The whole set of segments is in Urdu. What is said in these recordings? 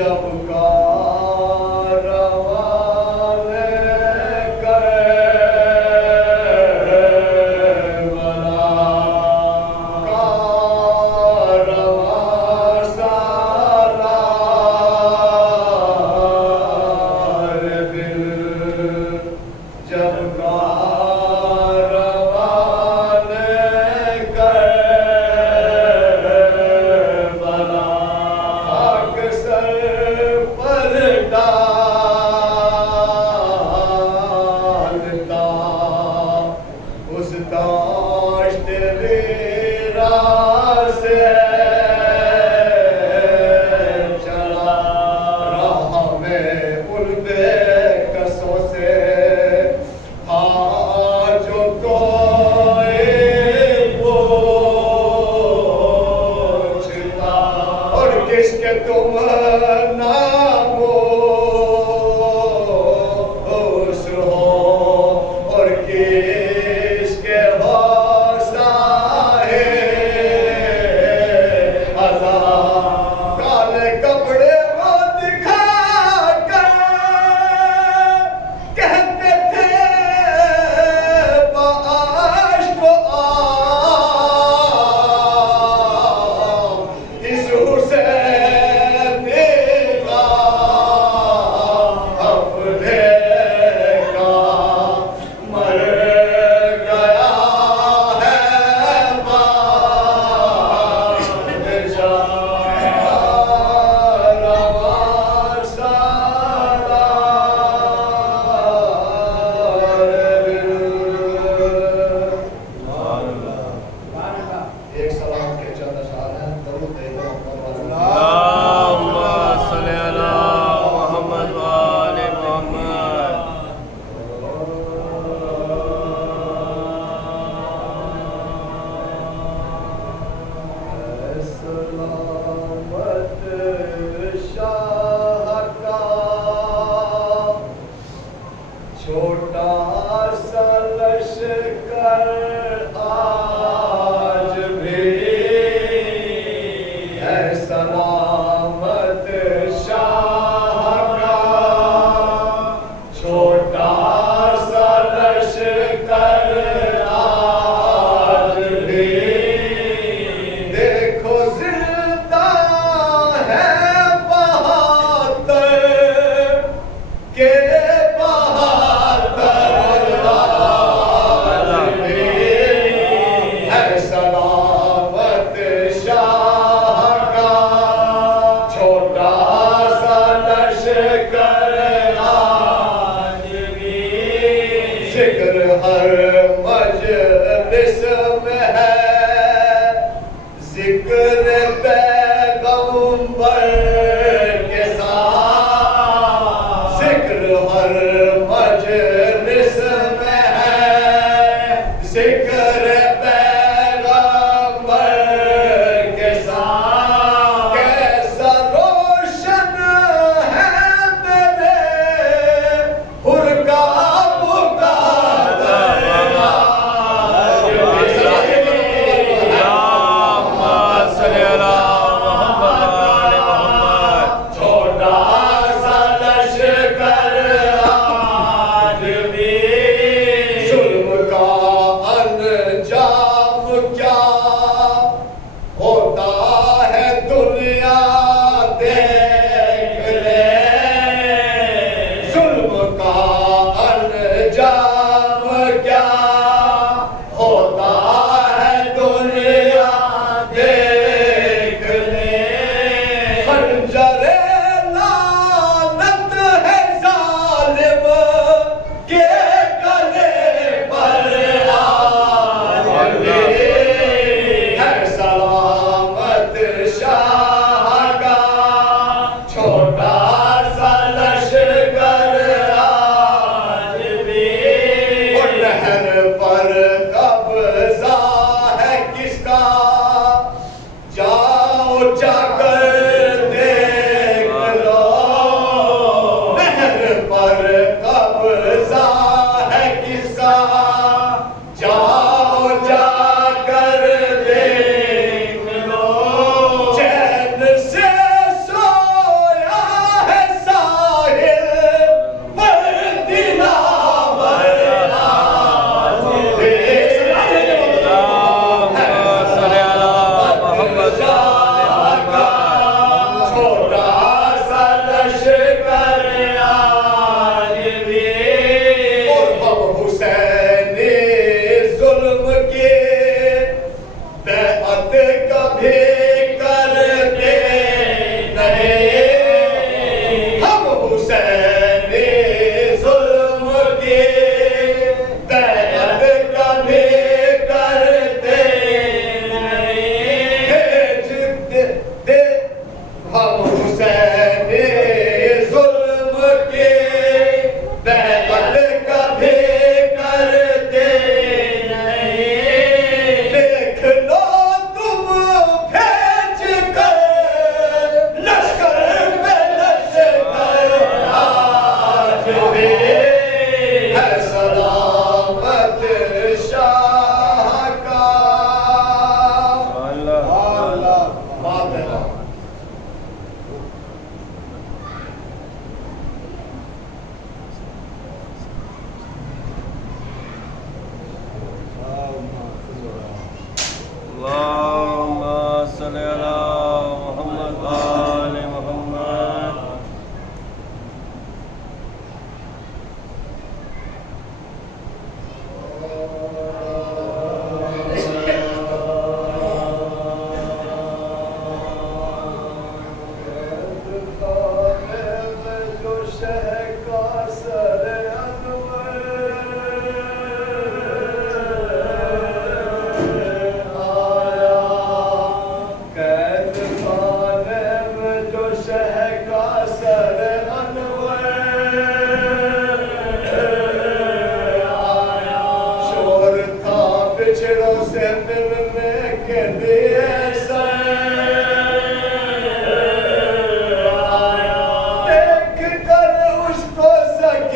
جب کارواں کربلا کارواں سالار دل جب تم ناموس ہو اور کس کے ہو صاحب عذاب کالے کپڑے وہ دکھا کر کہتے تھے باش کو اس حسین ایک سلام کے چند اشعار ہیں درود دے دو اللہم صلی علی محمد و آل محمد سلامت شاہ کا چھوٹا سا لشکر آج بھی ہے سلامت شاہ کا چھوٹا سا لشکر آج بھی دیکھو زندہ ہے بہادر کے بہادر آج بھی ہے سلامت شاہ کا چھوٹا سا لشکر آج بھی ذکر ہر مجلس میں ہے ذکر پیغمبر کے ساتھ ذکر ہر مجلس میں ہے ذکر پیغمبر کے ساتھ کیسا روشن ہے میرے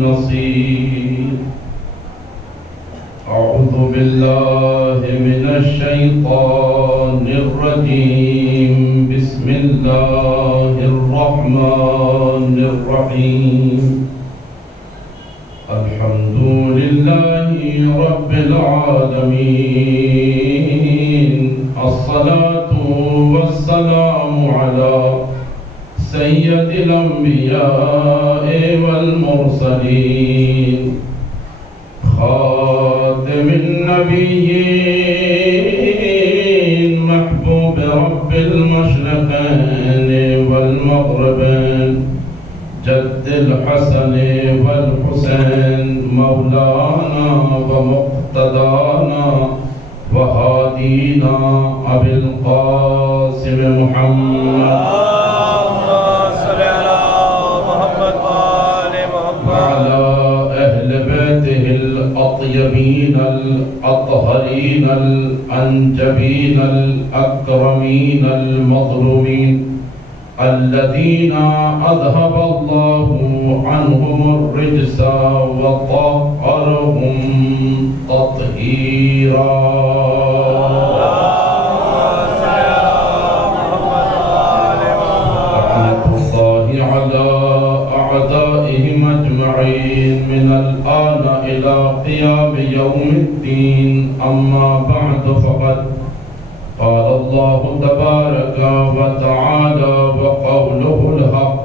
النصير. أعوذ بالله من الشيطان الرجيم. بسم الله الرحمن الرحيم. الحمد لله رب العالمين. الصلاة والسلام على سيد الأنبياء والمرسلين خاتم النبيين محبوب رب المشرقين والمغربين جد الحسن والحسين مولانا ومقتدانا وهادينا أبي القاسم محمد وعلى أهل بيته الأطيبين الأطهرين الأنجبين الأكرمين المظلومين الذين أذهب الله عنهم الرجس وطهرهم تطهيرا. رحمة الله على أعدائهم أجمعين من الآن إلى قيام يوم الدين. أما بعد فقد قال الله تبارك وتعالى وقوله الحق.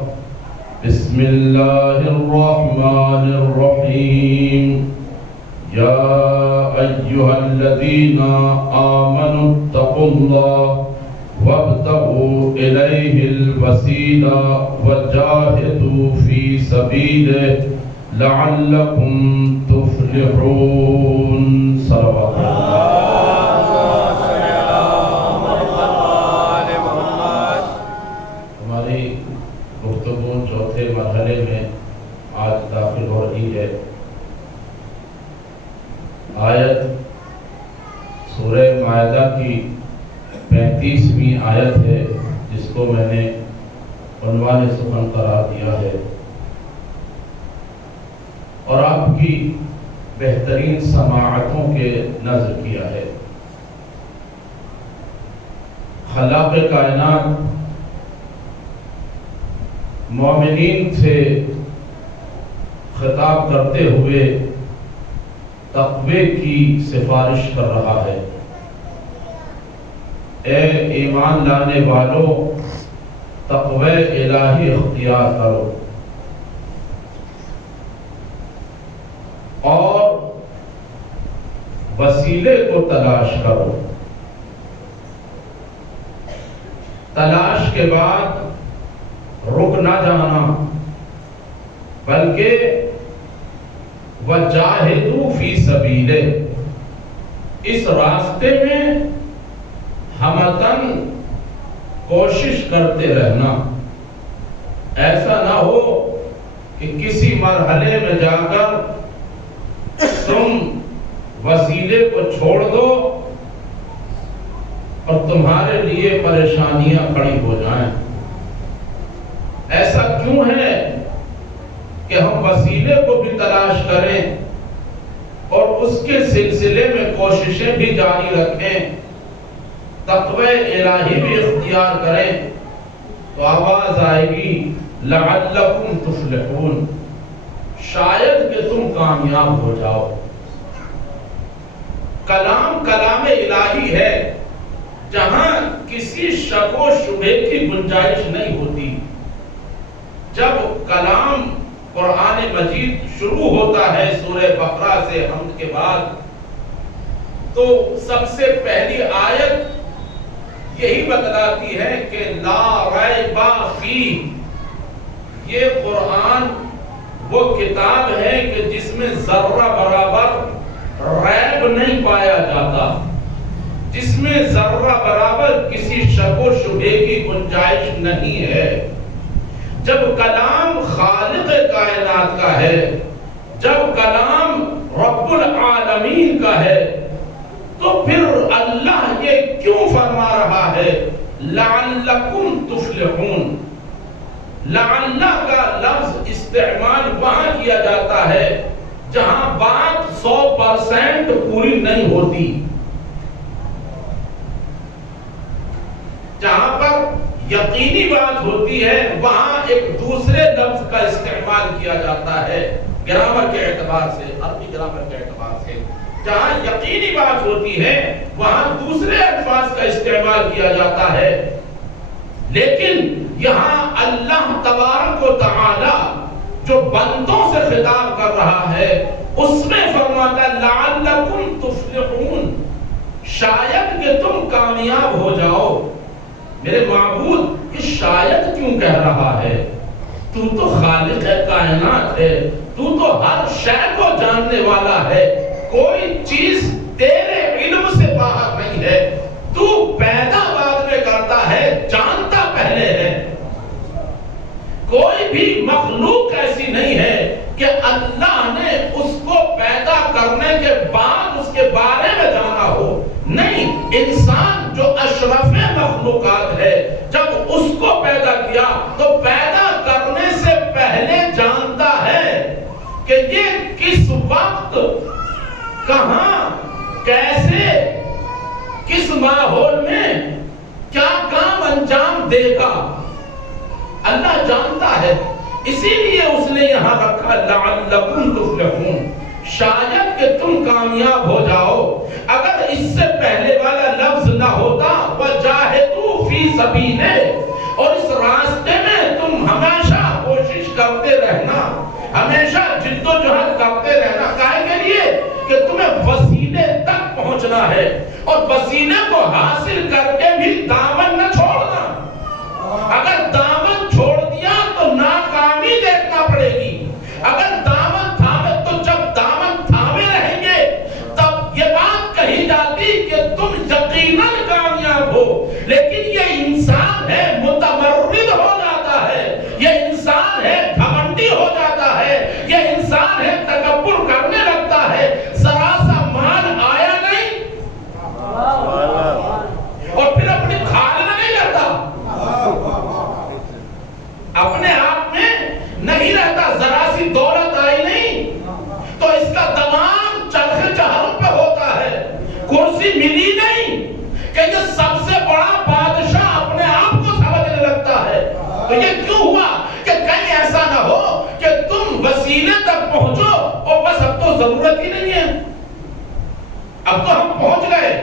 بسم الله الرحمن الرحيم. يا أيها الذين آمنوا اتقوا الله وابتغوا إليه الوسيلة وجاهدوا في سبيله لعلكم تفلحون. صلوات ہماری گفتگو چوتھے مرحلے میں آج داخل ہو رہی ہے. آیت سورہ مائدہ کی 35ویں آیت ہے جس کو میں نے عنوان سخن قرار دیا ہے اور آپ کی بہترین سماعتوں کے نظر کیا ہے. خلاق کائنات مومنین سے خطاب کرتے ہوئے تقوی کی سفارش کر رہا ہے. اے ایمان لانے والو تقوی الہی اختیار کرو اور وسیلے کو تلاش کرو. تلاش کے بعد رک نہ جانا بلکہ وجاہدوا فی سبیلہ، اس راستے میں ہمتاً کوشش کرتے رہنا. ایسا نہ ہو کہ کسی مرحلے میں جا کر تم وسیلے کو چھوڑ دو اور تمہارے لیے پریشانیاں کھڑی ہو جائیں. ایسا کیوں ہے کہ ہم وسیلے کو بھی تلاش کریں اور اس کے سلسلے میں کوششیں بھی جاری رکھیں، تقوی الہی بھی اختیار کریں، تو آواز آئے گی لعلکم تفلحون، شاید کہ تم کامیاب ہو جاؤ. کلام الہی ہے جہاں کسی شک و شبہ کی گنجائش نہیں ہوتی. جب کلام قرآن مجید شروع ہوتا ہے سورہ بقرہ سے حمد کے بعد، تو سب سے پہلی آیت یہی بتلاتی ہے کہ لا ریب فیہ، یہ قرآن وہ کتاب ہے کہ جس میں ذرہ برابر ریب نہیں پایا جاتا، جس میں ذرہ برابر کسی شک و شبہ کی گنجائش نہیں ہے. جب کلام خالق کائنات کا ہے، جب کلام رب العالمین کا ہے، تو پھر اللہ یہ کیوں فرما رہا ہے لعلکم تفلحون؟ لعلہ کا لفظ استعمال وہاں کیا جاتا ہے جہاں بات 100% پوری نہیں ہوتی، جہاں پر یقینی بات ہوتی ہے وہاں ایک دوسرے لفظ کا استعمال کیا جاتا ہے گرامر کے اعتبار سے، عربی گرامر کے اعتبار سے۔ جہاں یقینی بات ہوتی ہے وہاں دوسرے الفاظ کا استعمال کیا جاتا ہے، لیکن یہاں اللہ تبارک و تعالی جو بندوں سے خطاب کر رہا ہے اس میں فرماتا ہے لعلکم تفلحون، شاید کہ تم کامیاب ہو جاؤ۔ میرے معبود یہ شاید کیوں کہہ رہا ہے؟ تو تو خالق کائنات ہے، تو تو ہر شے کو جاننے والا ہے، کوئی چیز تیرے علم سے باہر نہیں ہے، تو پیدا بعد میں کرتا ہے، جانتا پہلے ہے۔ کوئی بھی مخلوق ایسی نہیں ہے کہ اللہ نے اس کو پیدا کرنے کے بعد اس کے بارے میں جانا ہو، نہیں۔ انسان جو اشرف مخلوقات ہے، جب اس کو پیدا کیا تو پیدا کرنے سے پہلے جانتا ہے کہ یہ کس وقت، کہاں، کیسے، کس ماحول میں کیا کام انجام دے گا، اللہ جانتا ہے۔ اسی لیے اس نے یہاں رکھا لعلکم تفلحون، شاید کہ تم کامیاب ہو جاؤ۔ اگر اس سے پہلے والا لفظ نہ ہوتا وَجَاهِدُوا فِي سَبِيلِهِ، اور اس راستے میں تم ہمیشہ کوشش کرتے رہنا، ہمیشہ جد و جہد کرتے رہنا، کائے کے لیے کہ تمہیں وسیلے تک پہنچنا ہے، اور وسیلے کو حاصل کر کے بھی دامن نہ چھوڑنا۔ اگر دامن چھوڑ دیا تو ناکامی دیکھنا پڑے گی، اگر دامن تھامے تو جب دامن تھامے رہیں گے تب یہ بات کہی جاتی کہ تم یقیناً کامیاب ہو، لیکن یہ انسان ہے متمرد ہو جاتا ہے، یہ انسان ہے گھمنڈی ہو جاتا ہے، یہ انسان ہے تکبر کرنے لگتا ہے، ذرا سا مال آیا نہیں اور پھر اپنی کھالنا نہیں کرتا، اپنے آپ میں نہیں رہتا، ذرا سی دولت آئی نہیں تو اس کا دماغ چرخ چہل پہ ہوتا ہے، کرسی ملی نہیں کہ یہ سب سے بڑا بادشاہ اپنے آپ کو سمجھنے لگتا ہے۔ تو یہ کیوں ہوا کہ کہیں ایسا نہ ہو کہ تم وسیلے تک پہنچو اور بس اب تو ضرورت ہی نہیں ہے، اب تو ہم پہنچ گئے،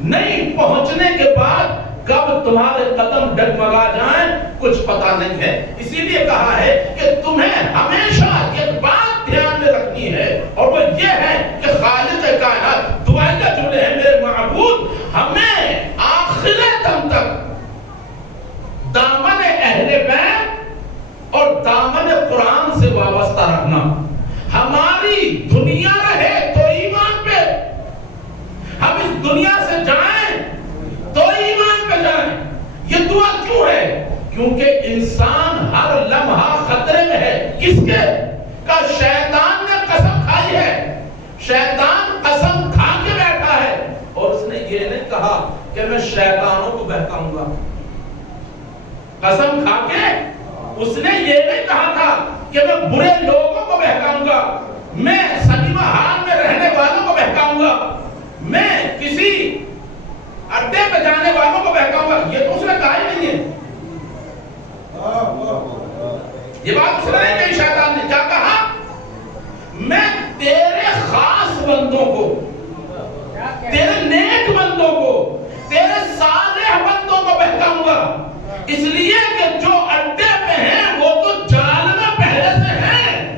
نہیں، پہنچنے کے بعد کب تمہارے قدم ڈگمگا جائیں کچھ پتا نہیں ہے۔ اسی لیے کہا ہے کہ تمہیں ہمیشہ ایک بات دھیان میں رکھنی ہے، اور وہ یہ ہے کہ خالق کائنات، دعائیں کا جملے ہیں میرے معبود، ہمیں آخر دم تک دامن اہل بیت اور دامن قرآن سے وابستہ رکھنا۔ ہماری دنیا رہے تو ایمان پہ، ہم اس دنیا سے جائیں تو ایمان پہ جائیں۔ یہ دعا کیوں ہے؟ کیونکہ انسان ہر لمحہ خطرے میں ہے، کس کے؟ کا شیطان نے قسم کھائی ہے، شیطان قسم کھا کے بیٹھا ہے، اور اس نے یہ نہیں کہا کہ میں شیطانوں کو بہکاؤں گا، قسم کھا کے اس نے یہ نہیں کہا تھا کہ میں برے لوگوں کو بہکاؤں گا، میں سنیما ہال میں رہنے والوں کو بہکاؤں گا، میں کسی اڈے پہ جانے والوں کو بہکاؤں گا، یہ تو اس نے کہا ہی نہیں ہے۔ یہ بات اس نے نہیں کہی، شیطان نے کیا کہا؟ میں تیرے خاص بندوں کو، تیرے نیک بندوں کو، تیرے صالح بندوں کو بہکاؤں گا، اس لیے کہ جو اڈے پہ ہیں وہ تو جال میں پہلے سے ہیں،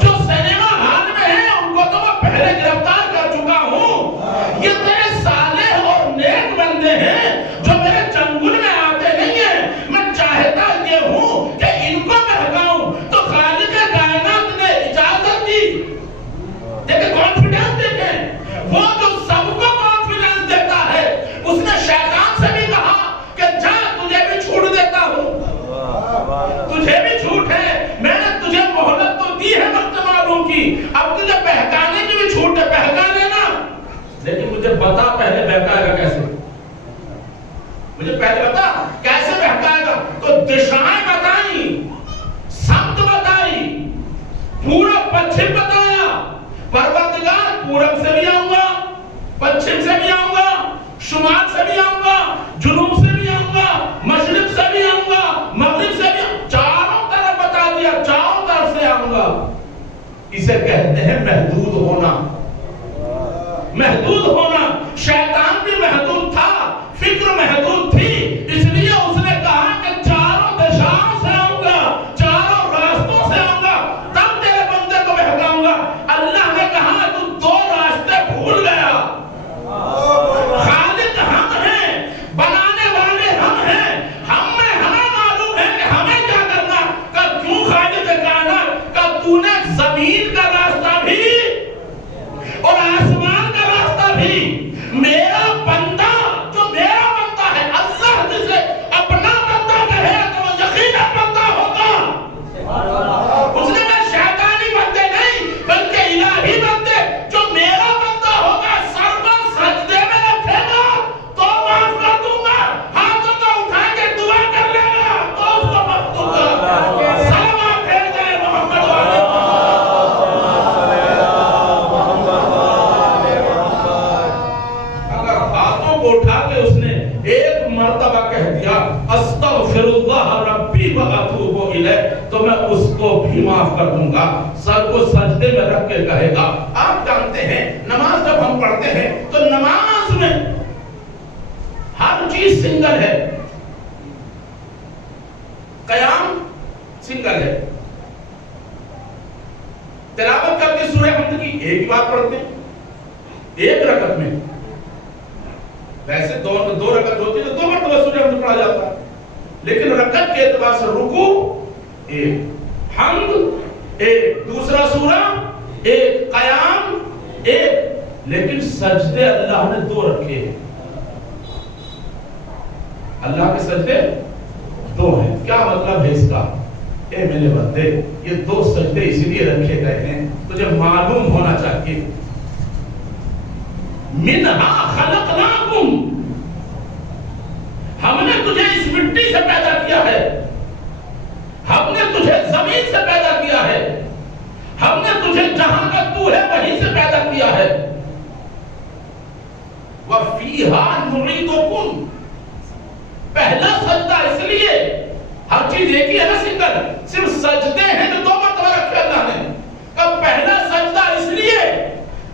جو سنیما ہال میں ہیں ان کو تو میں پہلے گرفتار کر چکا ہوں۔ یہ تیرے صالح اور نیک بندے ہیں جو میرے چنگل میں آتے نہیں ہیں، میں چاہتا یہ ہوں کہ ان کو بہکاؤں، تو خالق کائنات نے اجازت دی۔ دیکھیں کانفیڈنس، دیکھیں وہ جو سب کو کانفیڈنس دیتا ہے، اس نے شیطان سے بھی کہا کہ جا تجھے بھی چھوڑ دیتا ہوں، تجھے بھی چھوٹ ہے، میں نے تجھے مہلت تو دی ہے وقت معلوم کی، اب تجھے بہکانے کی بھی چھوٹ ہے، بہکا لینا، لیکن مجھے بتا پہلے بہکائے گا کیسے، مجھے پہلے بتا کیسے بہکائے گا۔ تو دشائیں بتائیں ہونا، محدود ہونا. شیطان بھی محدود تھا، فکر محدود تھی، اس لیے اس نے کہا کہ چاروں دشاؤں سے آؤں گا، چاروں راستوں سے آؤں گا، تب تیرے بندے کو بہکاؤں گا. اللہ نے کہا تو دو راستے بھول گیا. خالق ہم ہیں، بنانے والے ہم ہیں، ہمیں معلوم ہے کہ ہمیں کیا کرنا. کہ کیوں خالق کائنات کہ تو نے زمین کا راستہ بھی اور آسمان کا راستہ بھی، میرا بندہ جو میرا بندہ ہے، اللہ جسے اپنا بندہ کہے تو وہ یقیناً بندہ ہوگا. اس نے کہا شیطانی بندے نہیں بلکہ الہی بندے. جو میرا بندہ ہوگا سر کو سجدے میں رکھے گا تو معاف کر دوں گا، ہاتھوں کو اٹھا کے دعا کر لے گا تو اس کو بخش دوں گا. سلام پھیر جائے محمد والے. اٹھا کے اس نے ایک مرتبہ کہہ دیا استغفر اللہ ربی واتوب الیہ تو میں اس کو بھی معاف کر دوں گا. سر کو سجدے میں رکھ کے کہے گا. آپ جانتے ہیں نماز جب ہم پڑھتے ہیں تو نماز میں ہر چیز سنگل ہے. قیام سنگل ہے. تلاوت کر کے سورہ حمد کی ایک ہی بات پڑھتے ہیں ایک رکعت میں. ویسے دو رکعت ہوتی ہے تو دو مرتبہ سورہ حمد پڑھا جاتا ہے، لیکن رکعت کے اعتبار سے رکوع ایک، حمد ایک، دوسرا سورہ ایک، قیام ایک. لیکن سجدے اللہ نے دو رکھے ہیں. اللہ کے سجدے دو ہیں. کیا مطلب ہے اس کا؟ اے میرے بندے یہ دو سجدے اس لیے رکھے گئے ہیں تجھے معلوم ہونا چاہیے. منہا خلقناکم، ہم نے تجھے اس مٹی سے پیدا کیا ہے، ہم نے تجھے زمین سے پیدا کیا ہے، ہم نے تجھے جہاں کا تو ہے وہیں سے پیدا کیا ہے. وَفِيهَا نُعِيدُكُمْ، پہلا سجدہ اس لیے، ہر چیز ایک ہی ہے نا سنگل، صرف سجدے ہیں جو دو مرتبہ رکھے اللہ نے. اب پہلا سجدہ اس لیے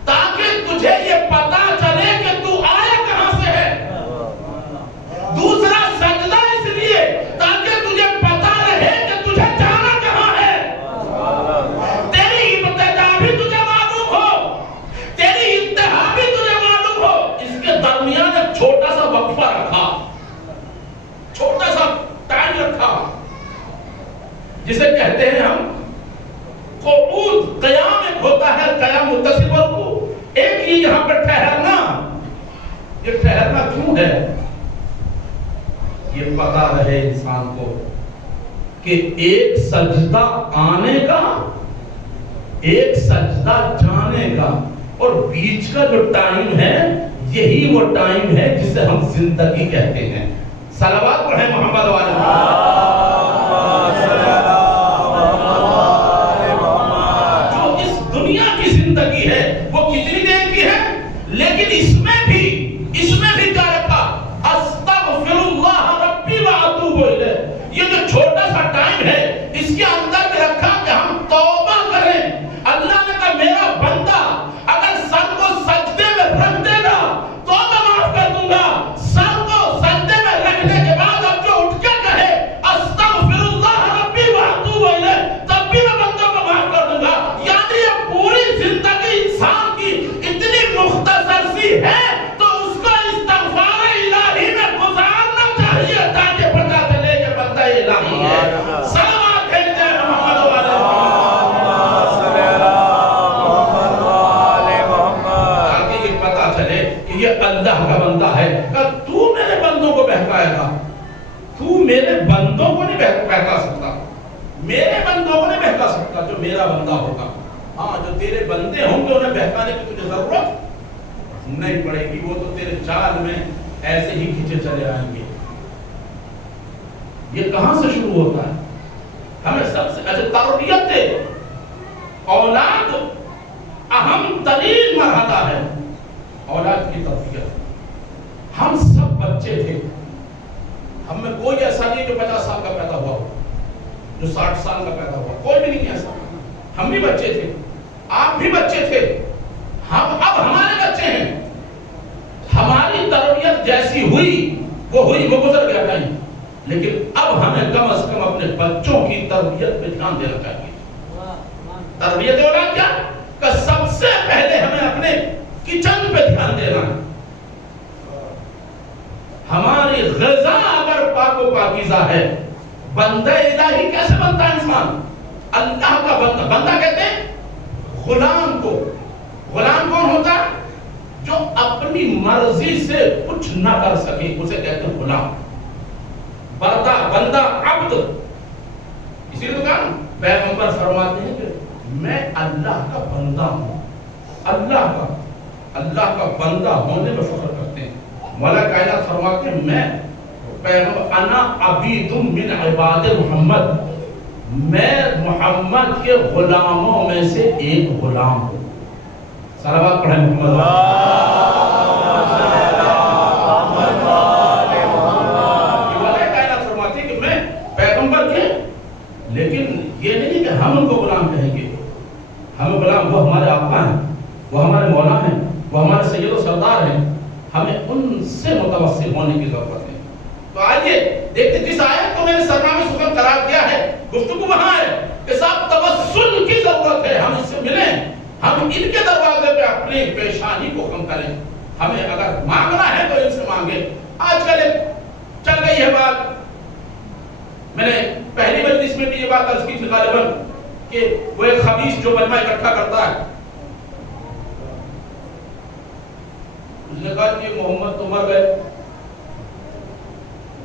تاکہ تجھے یہ پتا چلے کہ تو آیا کہاں سے ہے. دوسرا سجدہ اس لیے تاکہ تجھے پتا رہے کہ تجھے جانا کہاں ہے. تیری ابتدا بھی تجھے معلوم ہو، تیری انتہا بھی تجھے معلوم ہو. اس کے درمیان ایک چھوٹا سا وقفہ رکھا، چھوٹا سا ٹائم رکھا جسے کہتے ہیں ہم قعود. قیام ایک ہوتا ہے قیام متصل کو، ایک ہی یہاں پر ٹھہرنا. یہ ٹھہرنا کیوں ہے؟ یہ پتا رہے انسان کو کہ ایک سجدہ آنے کا، ایک سجدہ جانے کا، اور بیچ کا جو ٹائم ہے یہی وہ ٹائم ہے جسے ہم زندگی کہتے ہیں. صلوات پڑھیں محمد والے. جو اس دنیا کی زندگی ہے وہ کتنی دیر کی ہے، لیکن اس میں بھی کیا رکھا؟ استغفر اللہ ربی واتوب الیہ. یہ جو چھوٹا سا ٹائم ہے اس کے اندر بھی رکھا کہ ہم توبہ کریں. اللہ نے کہا میرا بندہ اگر سر کو سجدے میں رکھ دے گا تو میں معاف کر دوں گا. سر کو سجدے میں رکھنے کے بعد اب جو اٹھ کے کہے استغفر اللہ ربی واتوب الیہ تب بھی میں بندوں کو معاف کر دوں گا. یعنی یہ پوری زندگی انسان کی اتنی مختصر سی ہے تو اس کو استغفار الہی میں گزارنا چاہیے تاکہ پتہ چلے کہ بندہ الہی ہے. سلام کہتے ہیں محمد والے تاکہ یہ پتہ چلے کہ یہ اللہ کا بندہ ہے. کہ تو میرے بندوں کو بہکائے گا، تو میرے بندوں کو نہیں بہکا سکتا، میرے بندوں کو نہیں بہکا سکتا جو میرا بندہ ہوگا. ہاں جو تیرے بندے ہوں گے انہیں بہکانے کی تجھے ضرورت نہیں پڑے گی، وہ تو تیرے جال میں ایسے ہی کھینچے چلے آئیں گے. یہ کہاں سے شروع ہوتا ہے؟ ہمیں سب سے اچھا تربیت دے. اولاد اہم ترین مرحلہ ہے اولاد کی تربیت. ہم سب بچے تھے، ہم میں کوئی ایسا نہیں جو 50 سال کا پیدا ہوا، جو 60 سال کا پیدا ہوا، کوئی بھی نہیں ایسا. ہم بھی بچے تھے، آپ بھی بچے تھے. اب ہمارے بچے ہیں، ہماری تربیت جیسی ہوئی وہ گزر گیا ٹائم، لیکن اب ہمیں کم از کم اپنے بچوں کی تربیت پہ دھیان دینا چاہیے۔ تربیت اولاد کیا کہ سب سے پہلے ہمیں اپنے کچن پہ دھیان دینا ہے۔ ہماری غذا اگر پاک و پاکیزہ ہے، بندہ الہی کیسے بنتا ہے انسان؟ اللہ کا بندہ، بندہ کہتے ہیں غلام کو۔ غلام کون ہوتا ہے؟ جو اپنی مرضی سے کچھ نہ کر سکے، اسے کہتے ہیں غلام۔ بندہ عبد، اسی لیے تو کہا پیغمبر فرماتے ہیں کہ میں اللہ کا بندہ ہوں، اللہ کا بندہ ہونے میں فخر کرتے ہیں۔ مولا کائنات فرماتے ہیں میں پیغمبر، انا عبید من عباد محمد، میں محمد کے غلاموں میں سے ایک غلام ہوں۔ صلوات پڑھیں محمد۔ مولا کائنات فرماتے ہیں کہ میں پیغمبر کے، لیکن یہ نہیں کہ ہم ان کو غلام کہیں گے، ہمیں غلام وہ ہمارے آقا ہیں، وہ ہمارے مولا ہیں، وہ ہمارے سید و سردار ہیں، ہمیں ان سے متوسل ہونے کی ضرورت ہے۔ تو آئیے دیکھتے جس آیت کو میں نے سرنامہ سخن قرار دیا ہے، گفتگو وہاں ہے کہ صاحب توسل کی ضرورت ہے، ہم اس سے ملیں، ہم ان کے دروازے پہ اپنی پیشانی کو کم کریں۔ ہمیں اگر مانگنا ہے تو ان سے مانگیں۔ آج کل چل گئی ہے بات، میں نے پہلی مجلس میں بھی یہ بات عرض کی تھی غالباً، کہ وہ ایک خبیث جو مجمع اکٹھا کرتا ہے، اس نے کہا کہ محمد تو مر گئے،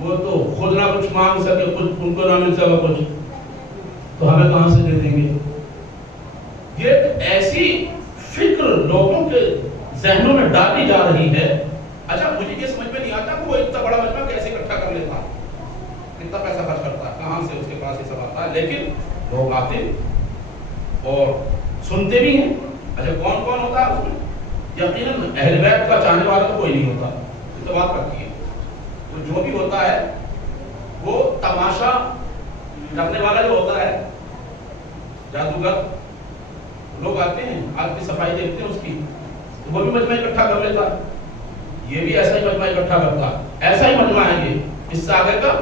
وہ تو خود نہ کچھ مانگ سکے، کچھ ان کو نہ مل سکا کچھ، تو ہمیں کہاں سے دے دیں گے؟ یہ ایسی فکر لوگوں کے ذہنوں میں ڈالی جا رہی ہے۔ اچھا مجھے یہ سمجھ میں نہیں آتا کہ وہ اتنا بڑا مجمع کیسے اکٹھا کر لیتا، کتنا پیسہ خرچ کرتا ہے، کہاں سے اس کے پاس یہ سب آتا ہے، لیکن لوگ آتے اور سنتے بھی ہیں۔ اچھا کون کون ہوتا ہے اس میں؟ یقیناً اہل بیت کا چاہنے والا تو کوئی نہیں ہوتا، اتفاق کرتی ہے۔ تو جو بھی ہوتا ہے وہ تماشا کرنے والا جو ہوتا ہے، جادوگر، لوگ آتے ہیں، آگ کی صفائی دیکھتے ہیں اس کی، تو وہ بھی مجمع اکٹھا کر لیتا ہے، یہ بھی ایسا ہی مجمع اکٹھا کرتا ہے، ایسا ہی مجمع ہے یہ، اس سے آگے کا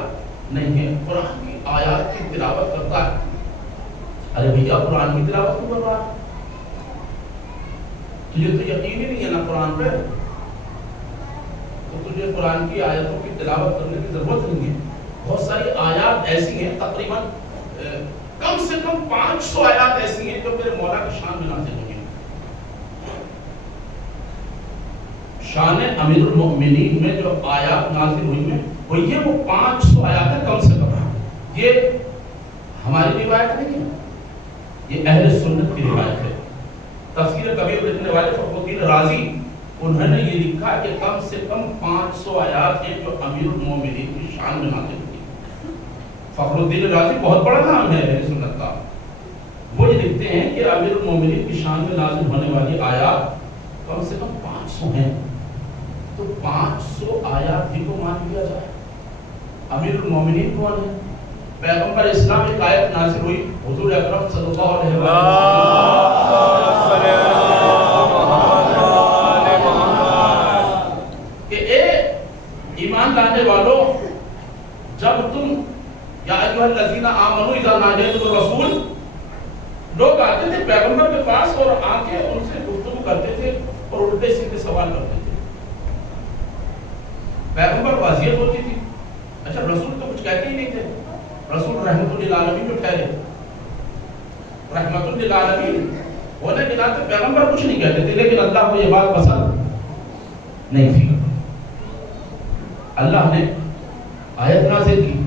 نہیں ہے۔ قرآن کی آیات کی تلاوت کرتا ہے، ارے بھیا قرآن کی تلاوت کیوں کر رہا ہے؟ تجھے تو یقین ہی نہیں ہے نا قرآن پہ، تو تجھے قرآن کی آیتوں کی تلاوت کرنے کی ضرورت نہیں ہے۔ بہت ساری آیات ایسی ہیں، تقریباً کم سے کم 500 آیات ایسی ہیں جو میرے مولا کی شان میں نازل ہوئی ہیں۔ شان امیر المؤمنین میں جو آیات نازل ہوئی ہیں وہ یہ 500 آیات ہیں کم سے کم۔ یہ ہماری روایت نہیں ہے، یہ اہل سنت کی روایت ہے۔ تفسیر کبیر لکھنے والے فخر الدین رازی، انہوں نے یہ لکھا کہ کم سے کم 500 آیات ہیں جو امیر المومنین کی شان میں نازل ہوئی۔ فخر الدین رازی بہت بڑا نام ہے اہل سنت کا، وہ یہ لکھتے ہیں کہ امیر المومنین کی شان میں نازل ہونے والی آیات کم سے کم 500 ہیں۔ تو 500 آیات بھی کو مان لیا جائے۔ امیر المومنین کون ہے؟ پیغمبر اسلام ایک آیت نازل ہوئی، حضور اکرم صلی اللہ علیہ وسلم کہ اے ایمان لانے والوں، جب تم یا ایھا الذین آمنوا اذا ناجیتم الرسول، لوگ آتے تھے پیغمبر کے پاس اور آ کے ان سے گفتگو کرتے تھے اور الٹے سیدھے سوال کرتے تھے، پیغمبر واضح ہوتی تھی۔ اچھا رسول تو کچھ کہتے ہی نہیں تھے، رسول رحمت للعالمین میں ٹھہرے، رحمت للعالمین ہونے کے ناطے پیغمبر کچھ نہیں کہتے تھے، لیکن اللہ کو یہ بات پسند نہیں تھی۔ اللہ نے آیت نازل کی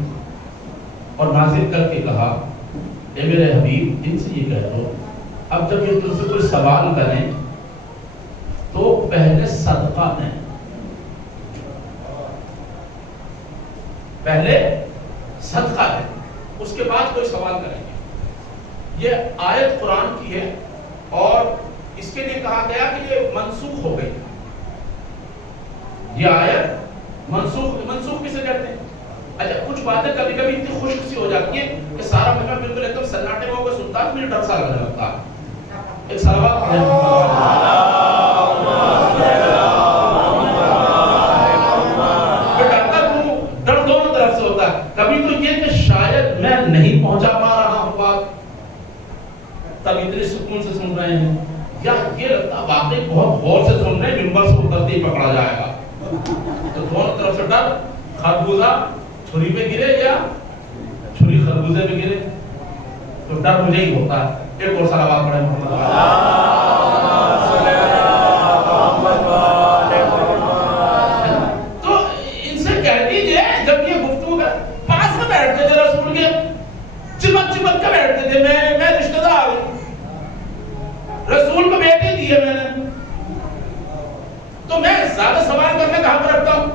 اور نازل کر کے کہا اے میرے حبیب ان سے یہ کہہ دو، اب جب یہ تم سے کوئی سوال کریں تو پہلے صدقہ دیں، پہلے صدقہ دیں، اس کے بعد کوئی سوال کریں گے۔ یہ آیت قرآن کی ہے اور اس کے لیے کہا گیا کہ یہ منسوخ ہو گئی۔ یہ آیت منسوخ کسے کہتے ہیں؟ اچھا کچھ باتیں کبھی کبھی اتنی خشک سی ہو جاتی ہیں کہ سارا مجمع بالکل ایک دم سناٹے میں ہو کے سنتا ہے، مجھے ڈر سا لگنے لگتا ہے۔ ایک صلوات میں نہیں پہنچا پا رہا ہوں بات، تب اتنے سکون سے سن رہے ہیں، یا یہ لگتا واقعی بہت غور سے سن رہے ہیں، منبر سے اترتے ہی پکڑا جائے گا، تو دونوں طرف سے ڈر، خربوزہ چھری پہ گرے یا چھری خربوزے پہ گرے، تو ڈر مجھے ہی ہوتا ہے۔ ایک اور صلوات پڑھیں محمد تو ان سے کہہ دیجئے جب یہ گفتگو پاس میں بیٹھتے تھے رسول کے، چمک چمک کے بیٹھتے تھے، میں رشتہ دار ہوں، رسول کو بیٹے دیے میں نے، تو میں زیادہ سوال کرنے کہاں پر رکھتا ہوں،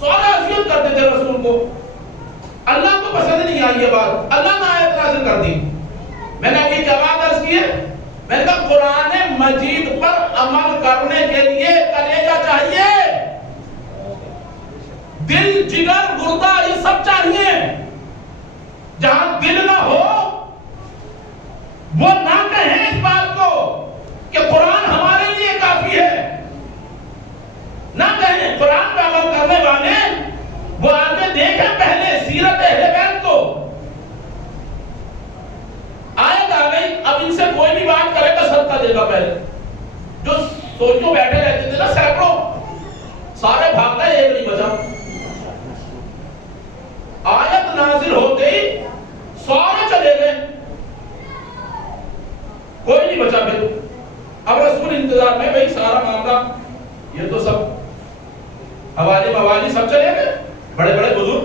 سوال اذیت کرتے تھے رسول کو، اللہ کو پسند نہیں آئی یہ بات، اللہ نے آیت نازل کر دی۔ میں نے ابھی کیا بات عرض کی ہے، میں نے کہا قرآن مجید پر عمل کرنے کے لیے کلیجہ چاہیے، دل، جگر، گردہ، یہ سب چاہیے۔ جہاں دل نہ ہو وہ نہ کہیں اس بات کو کہ قرآن ہمارے لیے کافی ہے، نہ کہیں۔ قرآن پہ عمل کرنے والے وہ آگے دیکھیں پہلے سیرت اہل بیت کو، آیت آ گئی، اب ان سے کوئی بھی بات کرے گا صدقہ دے گا پہلے، جو سوچو بیٹھے رہتے تھے نا سینکڑوں، سارے بھاگ گئے، ایک نہیں بچا۔ آیت نازل ہو گئی، سارے چلے گئے، کوئی نہیں بچا۔ پھر اب رسول انتظار میں، بھئی سارا معاملہ یہ تو سب حوالی موالی سب چلے گئے، بڑے بڑے بزرگ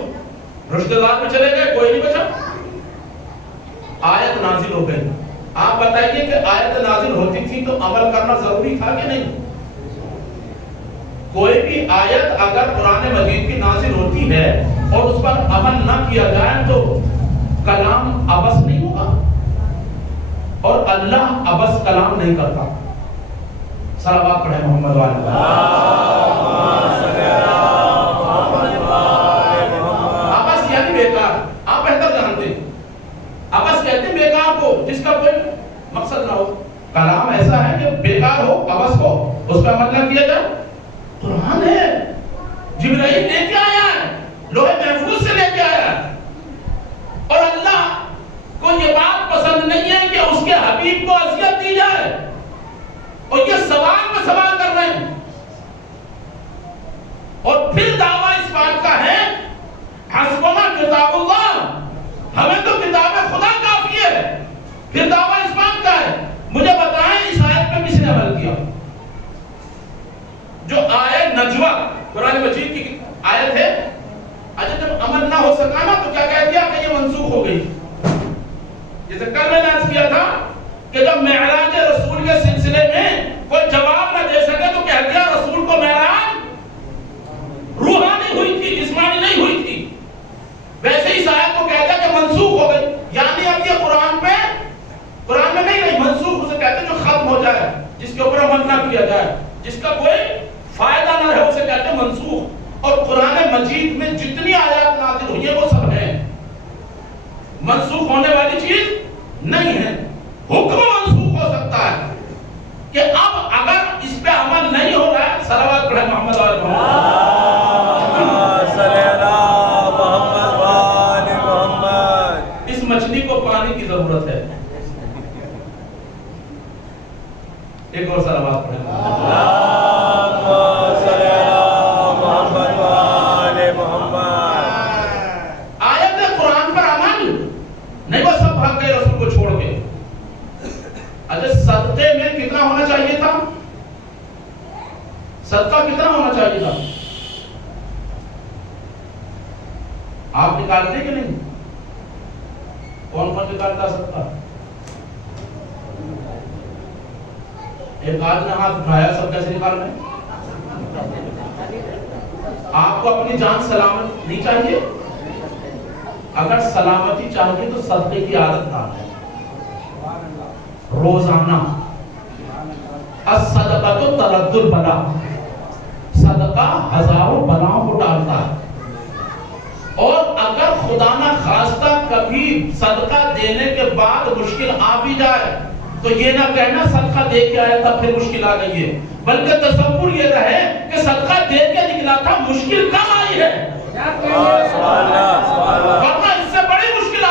رشتہ دار میں چلے گئے، کوئی نہیں بچا۔ آیت نازل ہو گئی۔ آپ بتائیے کہ آیت نازل ہوتی تھی تو عمل کرنا ضروری تھا کہ نہیں؟ کوئی بھی آیت اگر قرآن مجید کی نازل ہوتی ہے اور اس پر عمل نہ کیا جائے تو کلام عبث نہیں ہوگا، اور اللہ عبث کلام نہیں کرتا۔ صلوات پڑھیں محمد والے۔ عبث یعنی بیکار، آپ بہتر جانتے ہیں، عبث کہتے ہیں بیکار کو جس کا کوئی مقصد نہ ہو۔ کلام ایسا ہے کہ بیکار ہو، عبث ہو، اس کا عمل نہ کیا جائے۔ قرآن ہے، جبرائیل لے کے آیا ہے، لوح محفوظ سے لے کے آیا ہے، اور اللہ کو یہ بات پسند نہیں ہے کہ اس کے حبیب کو اذیت دی جائے، اور یہ سوال میں سوال کر رہے ہیں۔ اور پھر دعویٰ اس بات کا ہے حسبنا کتاب اللہ، ہمیں تو کتاب خدا کافی ہے۔ پھر دعویٰ اس بات کا ہے، مجھے بتائیں اس آیت پہ کس نے عمل کیا؟ جو آیت نجوہ قرآن مجید کی آیت ہے، اچھا جب عمل نہ ہو سکا نا تو کیا کہہ دیا کہ یہ منسوخ ہو گئی۔ جیسے کل میں نے عرض کیا تھا کہ جب معراج رسول کے سلسلے میں کوئی جواب نہ دے سکے تو کہہ دیا رسول کو معراج روحانی ہوئی تھی، جسمانی نہیں ہوئی تھی۔ ویسے ہی اس آیت کو کہہ دیا کہ منسوخ ہو گئی، یعنی اب یہ قرآن میں نہیں رہی، منسوخ اسے کہتے ہیں جو ختم ہو جائے، جس کے اوپر عمل نہ کیا جائے، جس کا کوئی فائدہ نہ رہے، اسے کہتے ہیں منسوخ۔ اور قرآن مجید میں جتنی آیات نازل ہوئی ہیں وہ سب ہیں، منسوخ ہونے والی چیز نہیں ہے۔ حکم منسوخ ہو سکتا ہے کہ اب اگر اس پہ عمل نہیں ہو رہا ہے، صلوات پڑھیں محمد وآل محمد۔ اس مچھلی کو پانی کی ضرورت ہے، ایک اور صلوات پڑھیں محمد۔ آیت قرآن پر عمل نہیں، وہ سب بھاگ گئے رسول کو چھوڑ کے۔ اچھا صدقے میں کتنا ہونا چاہیے تھا؟ صدقہ کتنا ہونا چاہیے تھا؟ آپ نکالتے کہ نہیں؟ کون کون نکالتا صدقہ؟ ایک آدھ نے ہاتھ اٹھایا، سب کیسے نکال رہے ہیں؟ آپ کو اپنی جان سلامت نہیں چاہیے؟ اگر سلامتی چاہیے تو صدقے کی عادت ڈالیں روزانہ۔ الصدقۃ ترد البلاء، صدقہ ہزاروں بلاؤں کو ٹالتا ہے۔ اور اگر خدا نہ خواستہ کبھی صدقہ دینے کے بعد مشکل آ بھی جائے تو یہ نہ کہنا صدقہ دے کے آیا تھا پھر مشکل آ گئی ہے، بلکہ تصور یہ رہے کہ صدقہ دے کے نکلا تھا، مشکل کم آئی ہے، ورنہ اس سے بڑی مشکل آ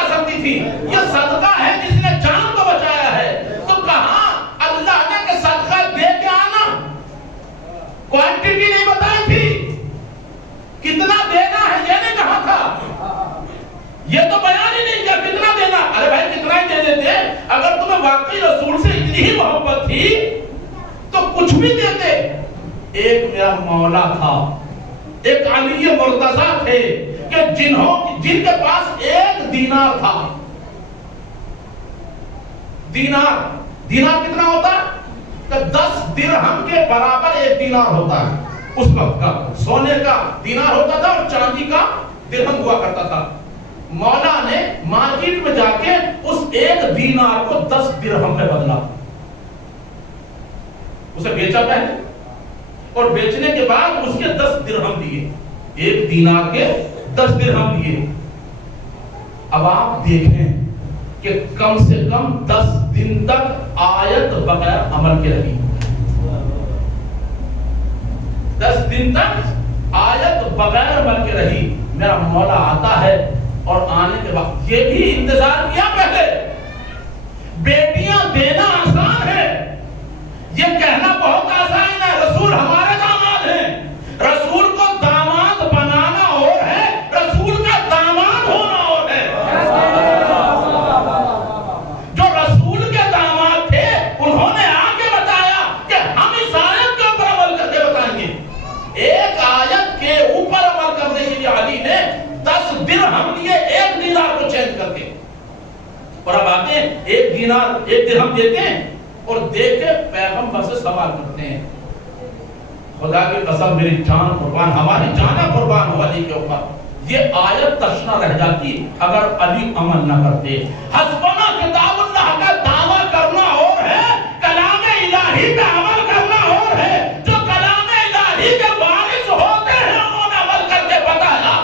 یہ تو بیان ہی نہیں کیا کتنا دینا. ارے بھائی کتنا ہی دے دیتے, اگر تمہیں واقعی رسول سے اتنی ہی محبت تھی تو کچھ بھی دیتے. ایک میرا مولا تھا, ایک علی مرتضیٰ تھے کہ جن کے پاس ایک دینار تھا. دینار کتنا ہوتا ہے؟ کہ 10 درہم کے برابر ایک دینار ہوتا ہے. اس وقت کا سونے کا دینار ہوتا تھا اور چاندی کا درہم ہوا کرتا تھا. مولا نے مارکیٹ میں جا کے اس ایک دینار کو 10 درہم میں بدلا, اسے بیچا پہلے, اور بیچنے کے بعد اس کے 10 درہم دیے, ایک دینار کے 10 درہم دیے. اب آپ دیکھیں کہ کم سے کم 10 دن تک آیت بغیر عمل کے رہی. 10 دن تک آیت بغیر عمل کے رہی. میرا مولا آتا ہے اور آنے کے وقت یہ بھی انتظار کیا پہلے. بیٹیاں دینا آسان ہے, یہ کہنا بہت آسان ہے رسول ہمارے داماد ہیں. رسول کو داماد بنانا اور ہے, رسول کا داماد ہونا اور ہے. جو رسول کے داماد تھے انہوں نے آگے بتایا کہ ہم اس آیت کے اوپر عمل کر کے بتائیں گے. ایک آیت کے اوپر عمل کرنے کے لیے علی نے 10 درہم لیے ایک دینار کو چینج کر کے, اور اب آتے ہیں ایک درہم دیتے ہیں اور دے کے پیغمبر سے سوال کرتے ہیں. خدا کی قسم میری جان قربان, ہماری جانیں قربان ہو علی کے اوپر. یہ آیت تشنا رہ جاتی اگر علی عمل نہ کرتے. حسبنا کتاب اللہ کا دعویٰ کرنا اور ہے, کلام الہی پہ عمل کرنا اور ہے. جو کلام الہی کے وارث ہوتے ہیں انہوں نے عمل کر کے بتایا,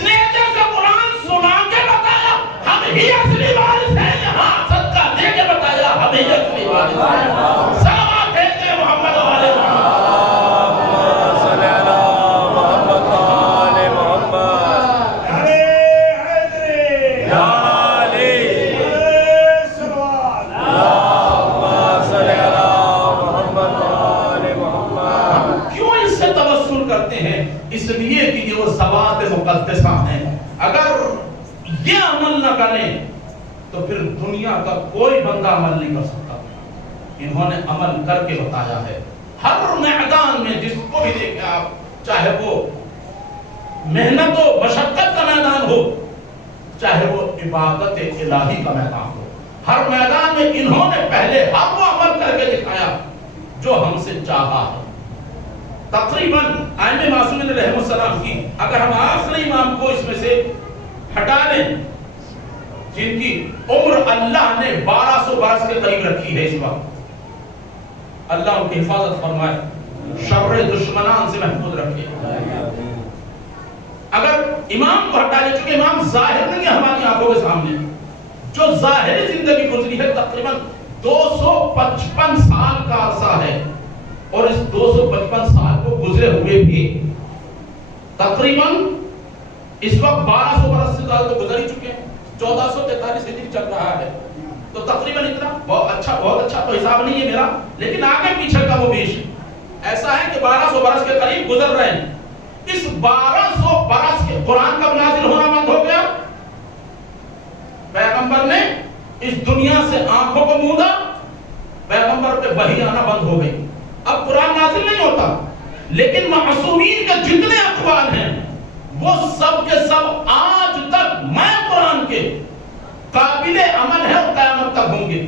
نیچے سے قرآن سنا کے بتایا ہم ہی اصلی وارث ہیں. یہاں صدقہ دے کے بتایا ہم ہی اصلی وارث ہیں. سلامات بھیجتے محمد والے محمد. اس لیے کہ یہ وہ ذوات مقدسہ ہیں. اگر یہ عمل نہ کریں تو پھر دنیا کا کوئی بندہ عمل نہیں کر سکتا. انہوں نے عمل کر کے بتایا ہے. ہر میدان میں جس کو بھی دیکھیں آپ, چاہے وہ محنت و مشقت کا میدان ہو, چاہے وہ عبادت الہی کا میدان ہو, ہر میدان میں انہوں نے پہلے ہر وہ عمل کر کے دکھایا جو ہم سے چاہا ہے. تقریباً ائمہ معصومین علیہ السلام کی اگر ہم آخری امام کو اس میں سے ہٹا لیں جن کی عمر اللہ نے 1200 برس کے قریب رکھی ہے, اس وقت اللہ ان کی حفاظت فرمائے, شر دشمنان سے محفوظ رکھے. اگر امام کو ہٹا لیں, چونکہ امام ظاہر نہیں ہے ہماری آنکھوں کے سامنے, جو ظاہری زندگی گزری ہے تقریباً 255 سال کا عرصہ ہے, اور اس 255 سال کو گزرے ہوئے بھی تقریباً اس وقت 1200 برس سے زیادہ تو گزر ہی چکے ہیں. 1443 ہجری چل رہا ہے, تو تقریباً اتنا بہت اچھا تو حساب نہیں ہے میرا, لیکن آگے پیچھے کا وہ بیش ایسا ہے کہ 1200 برس کے قریب گزر رہے ہیں. اس 1200 برس کے قرآن کا نازل ہونا بند ہو گیا. پیغمبر نے اس دنیا سے آنکھوں کو موندا, پیغمبر پہ وحی آنا بند ہو گئی. اب قرآن نازل نہیں ہوتا, لیکن معصومین کے جتنے اقوال ہیں وہ سب کے سب آج تک میں قرآن کے قابل عمل ہے اور قیامت تک ہوں گے.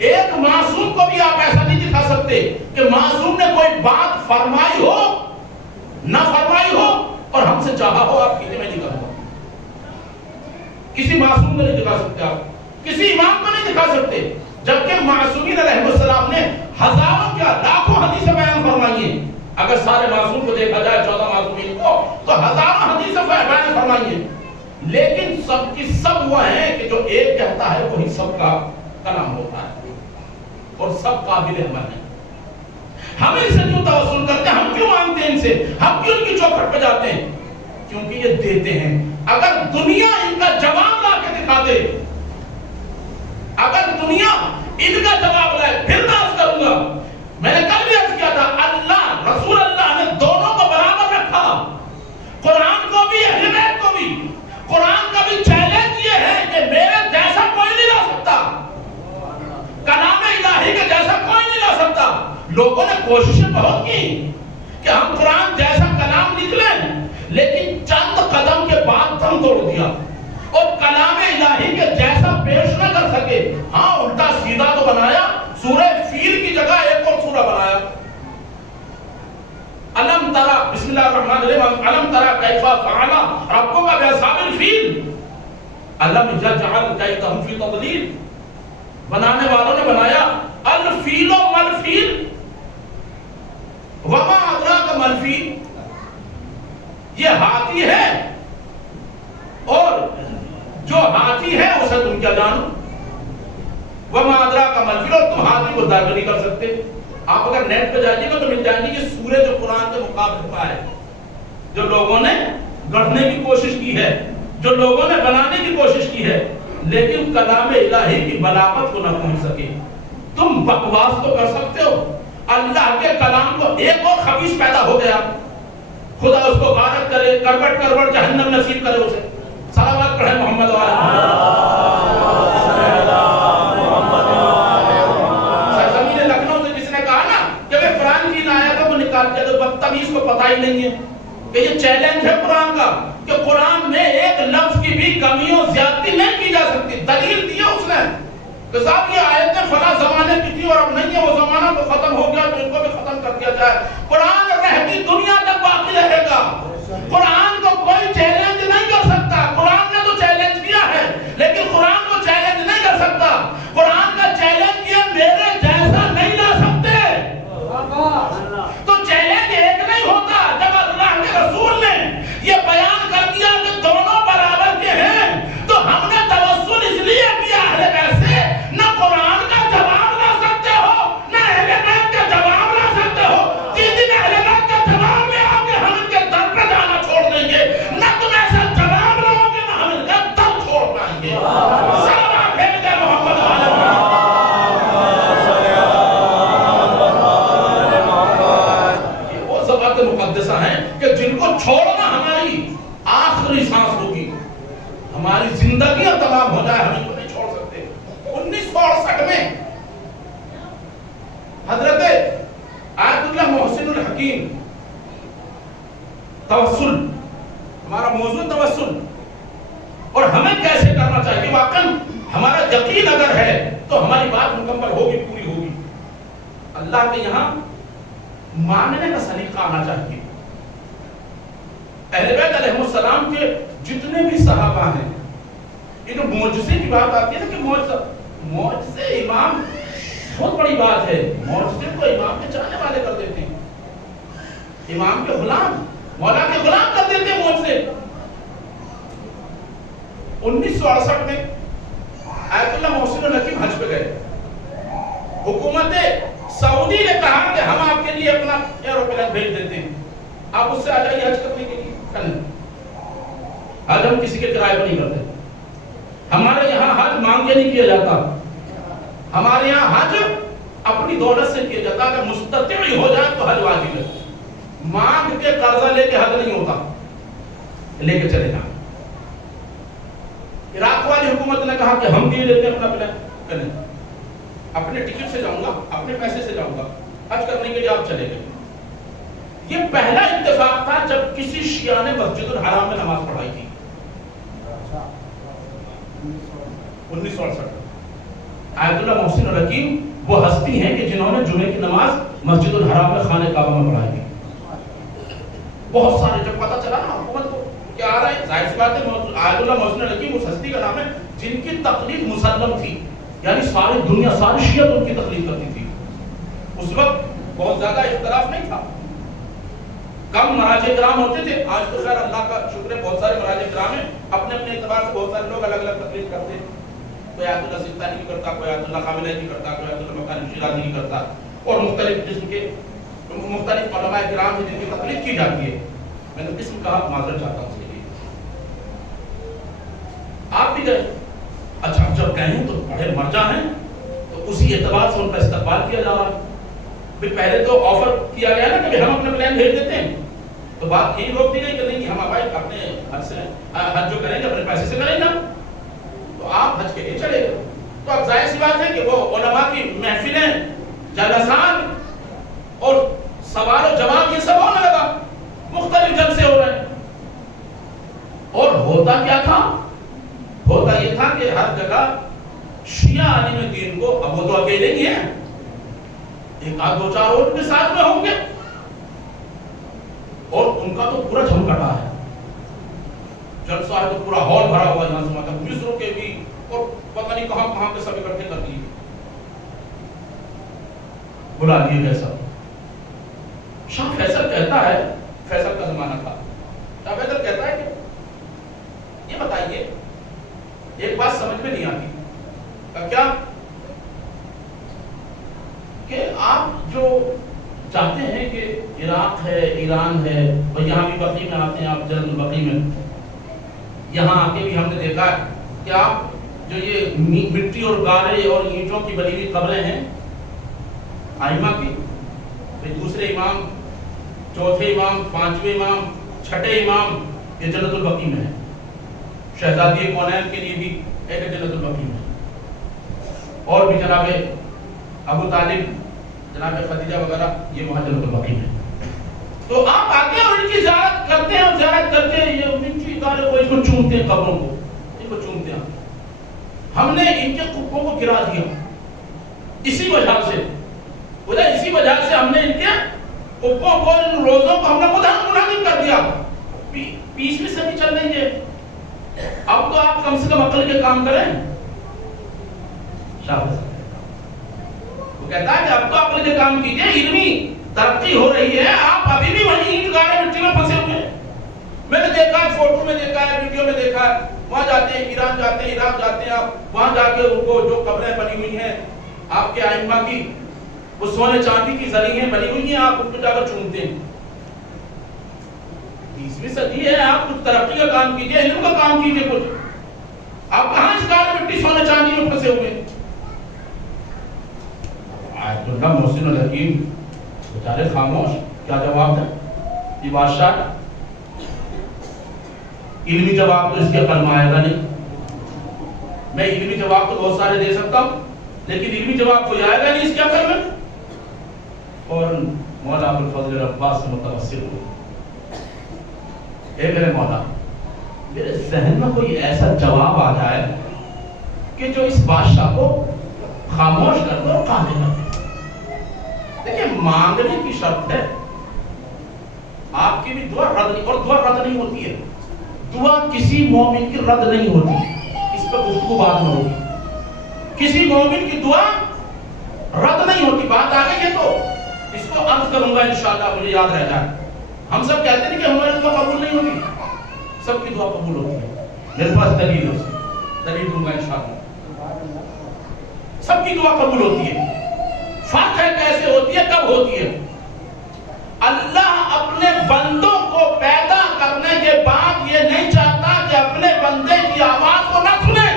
ایک معصوم کو بھی آپ ایسا نہیں دکھا سکتے کہ معصوم نے کوئی بات فرمائی ہو نہ فرمائی ہو اور ہم سے چاہا ہو آپ کیجئے, میں نہیں کروں گا. کسی معصوم کو نہیں دکھا سکتے, آپ کسی امام کو نہیں دکھا سکتے, جبکہ معصومین علیہ السلام نے ہزاروں کیا لاکھوں حدیثیں بیان فرمائی ہیں. اگر سارے معصوم کو دیکھا جائے 14 معصومین کو تو ہزاروں حدیثیں بیان فرمائی ہیں, لیکن سب کی سب وہ ہیں کہ جو ایک کہتا ہے وہی سب کا کلام ہوتا ہے اور سب قابل عمل ہیں. ہم ان سے کیوں توسل کرتے ہیں, ہم کیوں مانگتے ہیں ان سے, ہم کیوں ان کی چوکھٹ پہ جاتے ہیں؟ کیونکہ یہ دیتے ہیں. اگر دنیا ان کا جواب لا کے دکھا دے, اگر دنیا ان کا جواب لائے, پھر میں عرض کروں گا, میں نے کل بھی عرض کیا تھا, اللہ رسول اللہ نے دونوں کو برابر رکھا, قرآن کو بھی اہل بیت کو بھی. قرآن کا بھی چیلنج لوگوں نے کوششیں بہت کی کہ ہم قرآن جیسا کلام لکھ لیں، لیکن چند قدم کے بعد دم توڑ دیا اور کلام الہی کے جیسا پیش نہ کر سکے. ہاں الٹا سیدھا تو بنایا، سورہ فیل کی جگہ ایک اور سورہ بنایا. علم ترا، بسم اللہ الرحمن الرحیم، علم ترا کیف فعل ربک باصحاب الفیل علم یجعل کیدہم فی تضلیل. بنانے والوں نے بنایا الفیل و ملفیل وما ادراک ملفیل، یہ ہاتھی ہے اور جو ہاتھی ہے اسے تم کیا جانو. وما ادراک ملفیل، اور تم ہاتھی کو درک نہیں کر سکتے. آپ اگر نیٹ پہ جائیے گا تو مل جائیں گے یہ سورہ جو قرآن کے مقابلے پہ ہے، جو لوگوں نے گڑھنے کی کوشش کی ہے، جو لوگوں نے بنانے کی کوشش کی ہے، لیکن کلام الہی کی بلاغت کو نہ پہنچ سکے. تم بکواس تو کر سکتے ہو، اللہ کے کلام کو ایک اور خبیث پیدا ہو گیا، خدا اس کو غارت کرے، کربٹ کربٹ جہنم نصیب کرے اسے. صلوات پڑھیں محمد و آل محمد. سرزمین لکھنؤ سے جس نے کہا نا کہ میں قرآن کی آیت کو نکال کے تو بدتمیز کو پتہ ہی نہیں ہے کہ یہ چیلنج ہے قرآن کا کہ قرآن میں ایک لفظ کی بھی کمی و زیادتی نہیں کی جا سکتی. دلیل دیا اس نے کہ صاحب یہ آیتیں فلاں زمانے کی تھی اور اب نہیں ہے، وہ زمانہ تو ختم ہو گیا تو ان کو بھی ختم کر دیا جائے. قرآن رہتی دنیا تک باقی رہے گا. قرآن کو کوئی چیلنج نہیں کر سکتا. قرآن نے تو چیلنج کیا ہے لیکن قرآن کو چیلنج نہیں کر سکتا. قرآن کا چیلنج کیا میرے جیسا نہیں لا سکتے. تو چیلنج ایک نہیں ہوتا. جب اللہ کے رسول نے یہ بیان کر دیا کہ دونوں برابر کے ہیں تو ہم نے توسل اس لیے کیا ہے ویسے نہ قرآن کا جواب لا سکتے ہو نہ اہل بیت کا جواب لا سکتے ہو. جس دن اہل بیت کا جواب لے آؤ گے ہم ان کے در پہ جانا چھوڑ دیں گے. نہ تم ایسا جواب لاؤ گے نہ ہم ان کا در چھوڑ پائیں گے. صلوات بھیج دے محمد علیہ مقدسہ ہیں کہ جن کو چھوڑنا ہماری آخری سانس ہوگی. ہماری زندگیاں تمام ہو جائے ہم ان کو نہیں چھوڑ سکتے. 1968 میں حضرت آیت اللہ محسن الحکیم، توسل ہمارا موضوع توسل اور ہمیں کیسے کرنا چاہیے. واقعا ہمارا یقین اگر ہے تو ہماری بات مکمل ہوگی، پوری ہوگی. اللہ کے یہاں ماننے کا سلیقہ آنا چاہیے. اہل بیت علیہ السلام کے جتنے بھی صحابہ ہیں، یہ جو معجزے کی بات آتی ہے نا کہ معجزے امام بہت بڑی بات ہے. معجزے کو امام کے چاہنے والے کر دیتے ہیں، امام کے غلام، مولا کے غلام کر دیتے ہیں معجزے. 1968 میں آیت اللہ محسن الحکیم حج پہ گئے. حکومت سعودی نے کہا کہ ہم آپ کے لیے اپنا ایروپلین بھیج دیتے ہیں، آپ اس سے آ جائیے حج کرنے کے لیے. حج ہم کسی کے کرائے پر نہیں کرتے. ہمارے یہاں حج مانگ کے نہیں کیا جاتا. ہمارے یہاں حج اپنی دولت سے کیا جاتا. اگر مستطیع ہو جائے تو حج واجب ہے. مانگ کے قرضہ لے کے حج نہیں ہوتا، لے کے چلے جائیں. عراق والی حکومت نے کہا کہ ہم دیے دیتے ہیں اپنا پلان، اپنے ٹکٹ سے جاؤں گا، اپنے پیسے سے جاؤں گا، حج کرنے کے لیے آپ چلے گئے. یہ پہلا اتفاق تھا جب کسی شیعہ نے مسجد الحرام میں نماز پڑھائی تھی. 1968 آیت اللہ محسن الحکیم وہ ہستی ہیں کہ جنہوں نے جمعے کی نماز مسجد الحرام میں خانہ کعبہ میں پڑھائی تھی. بہت سارے جب پتہ چلا نا حکومت کو کیا آ رہا ہے، ظاہر سی بات ہے آیت اللہ محسن الحکیم اس ہستی کا نام ہے جن کی تقلید مسلم تھی، یعنی ساری دنیا ساری شیعہ ان کی تقلید کرتی تھی. اس وقت بہت زیادہ اختلاف نہیں تھا، کم مراجع کرام ہوتے تھے. آج تو خیر اللہ کا شکر ہے بہت سارے مراجع کرام ہیں، اپنے اپنے اعتبار سے بہت سارے لوگ الگ الگ تقلید کرتے ہیں. کوئی آیت اللہ سیستانی کی کرتا، کوئی آیت اللہ خامنہ کی کرتا، کوئی آیت اللہ مکانی شیرازی کی کرتا، اور مختلف قسم کے مختلف علماء کرام ہیں جن کی تقلید کی جاتی ہے. میں نے قسم کہا معذرت چاہتا ہوں اس کے لیے. آپ بھی گئے، اچھا جب گئے تو بڑے مرجع ہیں تو اسی اعتبار سے ان کا استقبال کیا جا رہا ہے. پہلے تو آفر کیا گیا نا کہ ہم اپنے پلان بھیج دیتے ہیں، تو بات یہی روک دی گئی کہ نہیں ہم اپنے حج جو کریں گے اپنے پیسے سے کریں گے. تو آپ حج کے لیے چلے گئے. تو اب ظاہر سی بات ہے کہ وہ علماء کی محفلیں، جلسات سوال و جواب یہ سب ہونے لگا، مختلف جلسے ہو رہے ہیں. اور ہوتا کیا تھا؟ ہوتا یہ تھا کہ ہر جگہ شیعہ عالم دین کو، اب وہ تو اکیلے ہی ہیں، ایک آدھ دو چار اور بھی ساتھ میں ہوں گے، اور ان کا تو پورا جھمکٹا ہے. جلسہ ہے تو پورا ہال بھرا ہوا، یہاں سے مطلب مصروں کے بھی اور پتہ نہیں کہاں کہاں کے سب اکٹھے کر لیے، بلا لیے گئے سب. شاہ فیصل کہتا ہے، فیصل کا زمانہ تھا، شاہ فیصل کہتا ہے کہ یہ بتائیے ایک بات سمجھ میں نہیں آتی، کیا کہ آپ جو چاہتے ہیں کہ عراق ہے، ایران ہے، اور یہاں بھی بقی میں آتے ہیں آپ، جنرل بقی میں یہاں آ کے بھی ہم نے دیکھا ہے کہ آپ جو یہ مٹی اور گارے اور اینٹوں کی بنی ہوئی قبریں ہیں آئمہ کی، دوسرے امام، چوتھے امام، پانچویں امام، چھٹے امام، یہ جنت البقیع میں ہے. شہزادی کونین کے لیے بھی ایک جنت البقیع میں، اور بھی جناب ابو طالب، جناب خدیجہ وغیرہ، یہ وہاں جنت البقیع میں. تو آپ آتے ہیں اور ان کی زیارت کرتے ہیں، اور زیارت کرتے ہیں، یہ مٹی گارے کو، اس کو چومتے ہیں، قبروں کو ان کو چومتے ہیں. ہم نے ان کے قبوں کو گرا دیا اسی وجہ سے، اسی وجہ سے ہم نے ان کے قبوں کو، ان روزوں کو ہم نے خود منعقد کر دیا. 20ویں صدی چل رہی ہے، اب تو آپ کم سے کم عقل کے کام کریں. شاباش، وہ کہتا ہے کہ اب تو عقل کے کام کیجئے، علمی ترقی ہو رہی ہے، آپ ابھی بھی وہیں اینٹ گارے مٹی میں پھنسے ہوئے ہیں. میں نے دیکھا ہے، فوٹو میں دیکھا ہے، ویڈیو میں دیکھا ہے، وہاں جاتے ہیں، ایران جاتے ہیں، عراق جاتے ہیں، آپ وہاں جا کے ان کو جو قبریں بنی ہوئی ہیں آپ کے ائمہ کی، وہ سونے چاندی کی زرعیں بنی ہوئی ہیں، آپ ان کو جا کر چومتے ہیں. 20ویں صدی ہے، آپ کچھ ترقی کا کام کیجئے، علم کا کام کیجئے کچھ. آپ کہاں اس گارے مٹی سونے چاندی میں پھنسے ہوئے ہیں؟ آیت اللہ محسن الحکیم بیچارے خاموش، کیا جواب ہے؟ یہ بادشاہ علمی جواب تو اس کے عقل میں آئے گا نہیں. میں علمی جواب تو بہت سارے دے سکتا ہوں، لیکن علمی جواب کوئی آئے گا نہیں اس کے عقل میں. اور مولا ابوالفضل عباس سے متوسل ہوئے، اے میرے مولا، میرے ذہن میں کوئی ایسا جواب آ جائے کہ جو اس بادشاہ کو خاموش کر دو اور قانع کر دو. دیکھیں، مانگنے کی شرط ہے، آپ کی بھی دعا رد نہیں، اور دعا رد نہیں ہوتی ہے. دعا کسی مومن کی رد نہیں ہوتی، اس پر گفتگو بعد میں ہوگی. کسی مومن کی دعا رد نہیں ہوتی. بات آگے ہے تو اس کو عرض کروں گا انشاءاللہ، مجھے یاد رہ جائے. ہم سب کہتے ہیں کہ ہماری دعا قبول نہیں ہوتی، سب کی دعا قبول ہوتی ہے. میرے پاس دلیل ہے، دلیل دوں گا انشاءاللہ. سب کی دعا قبول ہوتی ہے. فرق ہے کیسے ہوتی ہے، کب ہوتی ہے. اللہ اپنے بندوں کو پیدا کرنے کے بعد یہ نہیں چاہتا کہ اپنے بندے کی آواز کو نہ سنے.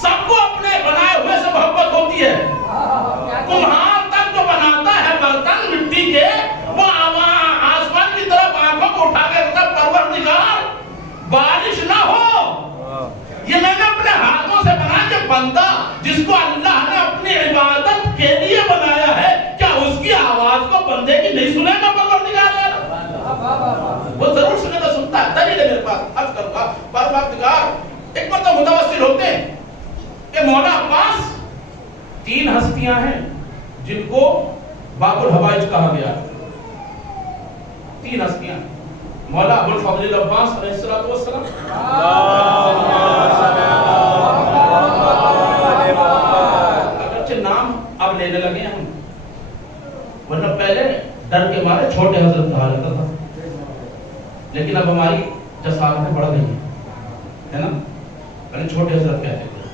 سب کو اپنے بنائے ہوئے سے محبت ہوتی ہے. کمہار تک جو بناتا ہے برتن مٹی کے، وہ آسمان کی طرف آنکھوں کو اٹھا کے کہتا ہے پروردگار بارش نہ ہو. یہ میں نے اپنے ہاتھوں سے بنا کے بندہ جس کو اللہ نے اپنی عبادت کے لیے بنایا ہے، کیا اس کی آواز کو بندے کی نہیں سنے گا پروردگار؟ وہ ضرور سنے گا، سنتا ہے. دلیل ہے میرے پاس، عرض کروں گا. پروردگار ایک مرتبہ متوسل ہوتے ہیں کہ مولا عباس، 3 ہستیاں ہیں جن کو باب الحوائج کہا گیا. 3 ہستیاں، مولا ابوالفضل عباس علیہ السلام، اگرچہ نام اب لینے لگے ہیں ہم، ورنہ پہلے ڈر کے مارے چھوٹے حضرت کہا جاتا تھا، لیکن اب ہماری جسارتیں بڑھ گئی ہیں، ہے نا. پہلے چھوٹے حضرت کہتے تھے،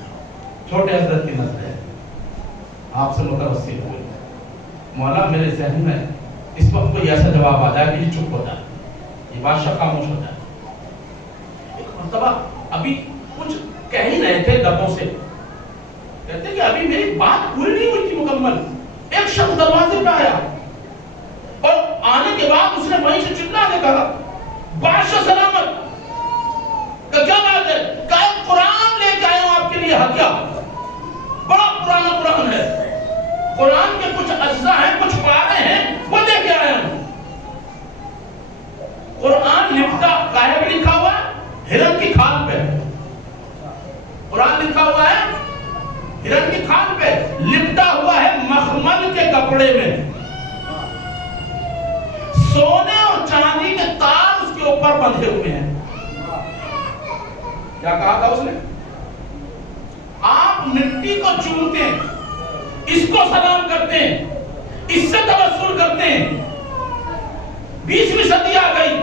چھوٹے حضرت کی نسل ہے. آپ سے متوسل ہوئے، مولا میرے ذہن میں اس وقت کوئی ایسا جواب آ جائے کہ یہ چپ ہو جائے، یہ بادشاہ خاموش ہو جائے. ایک مرتبہ ابھی کچھ کہہ ہی رہے تھے لبوں سے، کہتے کہ ابھی میری بات پوری نہیں ہوئی تھی مکمل. ایک شخص دروازے پہ آیا اور آنے کے بعد اس نے وہیں سے چلانے کہا، بادشاہ سلامت. کیا بات ہے؟ کہا قرآن لے کے آیا ہوں آپ کے لیے ہدیہ. بڑا پرانا قرآن ہے، قرآن کے کچھ اجزاء ہیں، کچھ پارے ہیں کپڑے میں، سونے اور چاندی کے تار اس کے اوپر بندھے ہوئے ہیں۔ کیا کہا تھا اس نے؟ آپ مٹی کو چومتے ہیں، اس کو سلام کرتے ہیں، اس سے توسل کرتے ہیں۔ 20ویں صدی آ گئی،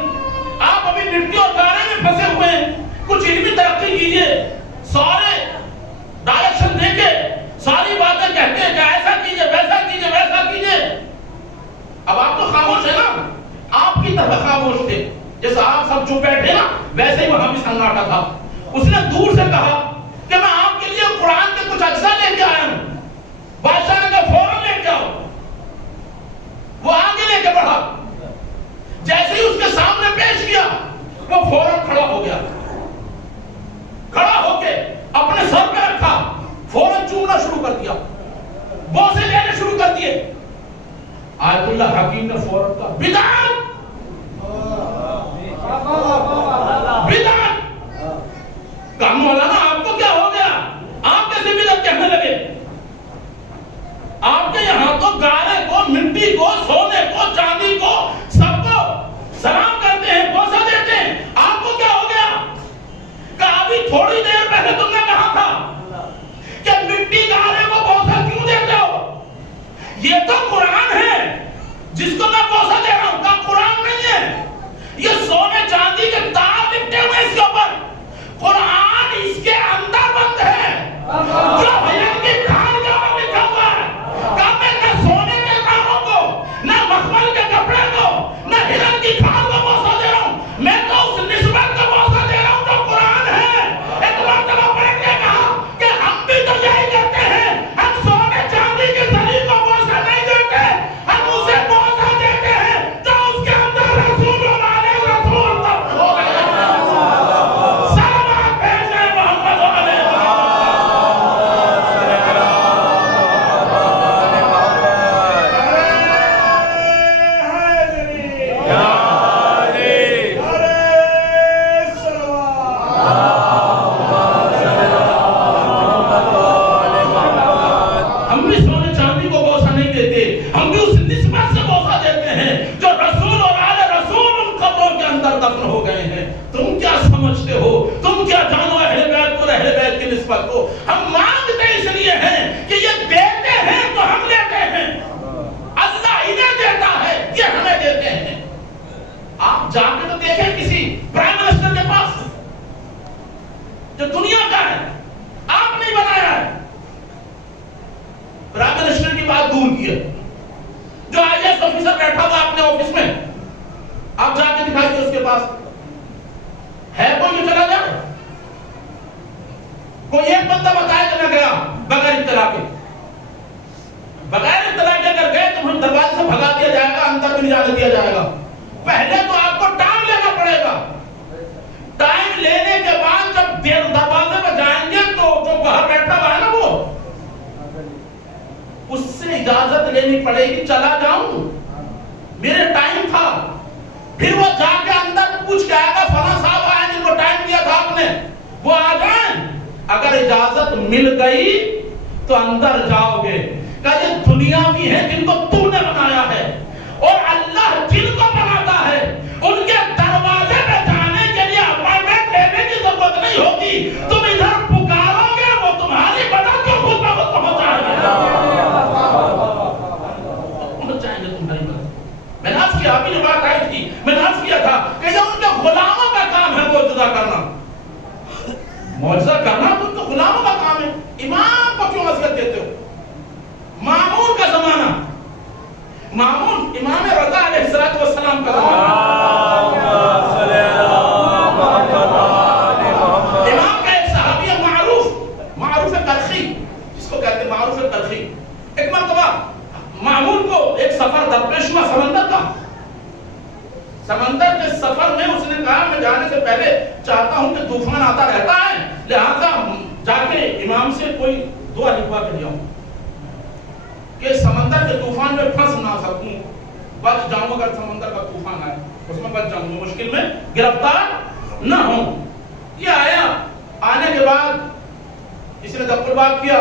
آپ ابھی مٹی اور گارے میں پھنسے ہوئے ہیں۔ کچھ علمی ترقی کیجئے، سارے ڈائریکشن دے کے ساری باتیں کہتے ہیں کہ ایسا کیجئے، ویسا کیجئے، ویسا کیجئے۔ اب آپ تو خاموش ہے نا، آپ کی طرح خاموش تھے، جیسا آپ سب چپ بیٹھے نا ویسے ہی وہاں بھی سناٹا تھا۔ اس نے دور سے کہا کہ میں آپ کے لیے قرآن کے کچھ اجزاء لے کے آیا ہوں۔ بادشاہ نے کہا فوراً لے کے آؤ۔ وہ آگے لے کے بڑھا، جیسے ہی اس کے سامنے پیش کیا وہ فوراً کھڑا ہو گیا، کھڑا ہو کے اپنے سر پہ رکھا، فوراً چومنا شروع کر دیا، بوسے لینے شروع کر دیے۔ آیت اللہ حکیم نے فوراً کہا بدعت، بدعت۔ کہا مولانا آپ کو کیا ہو گیا، آپ کیسے بدعت کہنے لگے؟ آپ کے یہاں تو گارے کو، مٹی کو، سونے کو، چاندی کو، سب کو سلام کرتے ہیں، بوسہ دیتے ہیں، آپ کو کیا ہو گیا؟ کہا ابھی تھوڑی دیر پہلے تم نے کہا تھا کہ مٹی گارے کو بوسہ کیوں دیتے ہو؟ یہ تو قرآن ہے جس کو میں بوسہ دے رہا ہوں، کہا قرآن نہیں ہے، یہ سونے چاندی کے تار لپٹے ہوئے اس کے اوپر، قرآن اس کے اندر بند ہے، جو ہرن کی کھال کے اوپر لکھا ہوا ہے۔ کہا میں نہ سونے کے تاروں کو، نہ مخمل کے کپڑے کو، نہ ہرن کی کھال کو بوسہ دے رہا ہوں، میں تو اس نسبت کو بوسہ دے رہا ہوں جو قرآن ہے۔ ایک مرتبہ پڑھ کے کہا کہ ہم بھی تو یہی کرتے ہیں، ہم سونے چاندی کے زری کو بوسہ نہیں دیتے، ہم اسے بوسہ دیتے ہیں جو اس کے اندر رسول ہمارے رسول تک ہو گئے۔ سلامات بھیجنے محمد علیہ کو ہم مانگتے اس لیے ہیں کہ یہ دیتے ہیں تو ہم لیتے ہیں، اللہ انہیں دیتا ہے یہ ہمیں دیتے ہیں۔ آپ جا کے تو دیکھیں کسی پرائم منسٹر کے پاس جو دنیا کا ہے، آپ نہیں بنایا ہے، پرائم منسٹر کی بات دور کی ہے، جو آئی ایس آفیسر بیٹھا ہوا اپنے آفس میں، آپ جا کے دکھائیے اس کے پاس ہے کوئی جو چلا جائے؟ کوئی ایک بندہ بتائے کہ میں گیا بغیر اطلاع کے، بغیر اطلاع کے اگر گئے تو ہم دروازے سے بھگا دیا جائے گا، اندر بھی نہیں جانے دیا جائے گا۔ پہلے تو آپ کو ٹائم لینا پڑے گا، ٹائم لینے کے بعد جب دروازے پہ جائیں گے تو جو باہر بیٹھا ہوا ہے نا وہ اس سے اجازت لینی پڑے گی، چلا جاؤں میرے ٹائم تھا۔ پھر وہ جا کے اندر پوچھ کے آئے گا فلاں صاحب آئے جن کو ٹائم دیا تھا آپ نے، وہ آ جائیں، اگر اجازت مل گئی تو اندر جاؤ گے۔ کہ یہ دنیا بھی ہے جن کو تو نے بنایا ہے، اور اللہ جن کو بناتا ہے ان کے دروازے پہ جانے کے لیے اپائنٹمنٹ لینے کی ضرورت نہیں ہوتی، تم ادھر پکارو گے وہ تمہاری مدد کو خود بخود پہنچائیں گے، پہنچائیں گے تمہاری مدد۔ میں نے عرض کیا، ابھی جو بات آئی تھی میں نے عرض کیا تھا کہ یہ ان کے غلاموں کا کام ہے معجزہ کرنا، معجزہ کرنا تو ان کے غلاموں کا کام ہے۔ امام کو کیوں نصیحت دیتے ہو؟ مامون کا زمانہ، مامون امام رضا علیہ السلام کا زمانہ، امام کا ایک صحابی معروف قرخی، جس کو کہتے ہیں معروف قرخی، ایک مرتبہ مامون کو ایک سفر درپیش ہوا سمندر کا، سمندر کے سفر میں اس نے کہا میں جانے سے پہلے چاہتا ہوں کہ طوفان آتا رہتا ہے، لہذا جا کے امام سے کوئی دعا لکھوا کے جاؤں کہ سمندر کے طوفان میں پھنس نہ سکوں، بچ جاؤں، اگر سمندر کا طوفان آئے اس میں بچ جاؤں، مشکل میں گرفتار نہ ہوں۔ یہ آیا، آنے کے بعد اس نے دفتر بات کیا،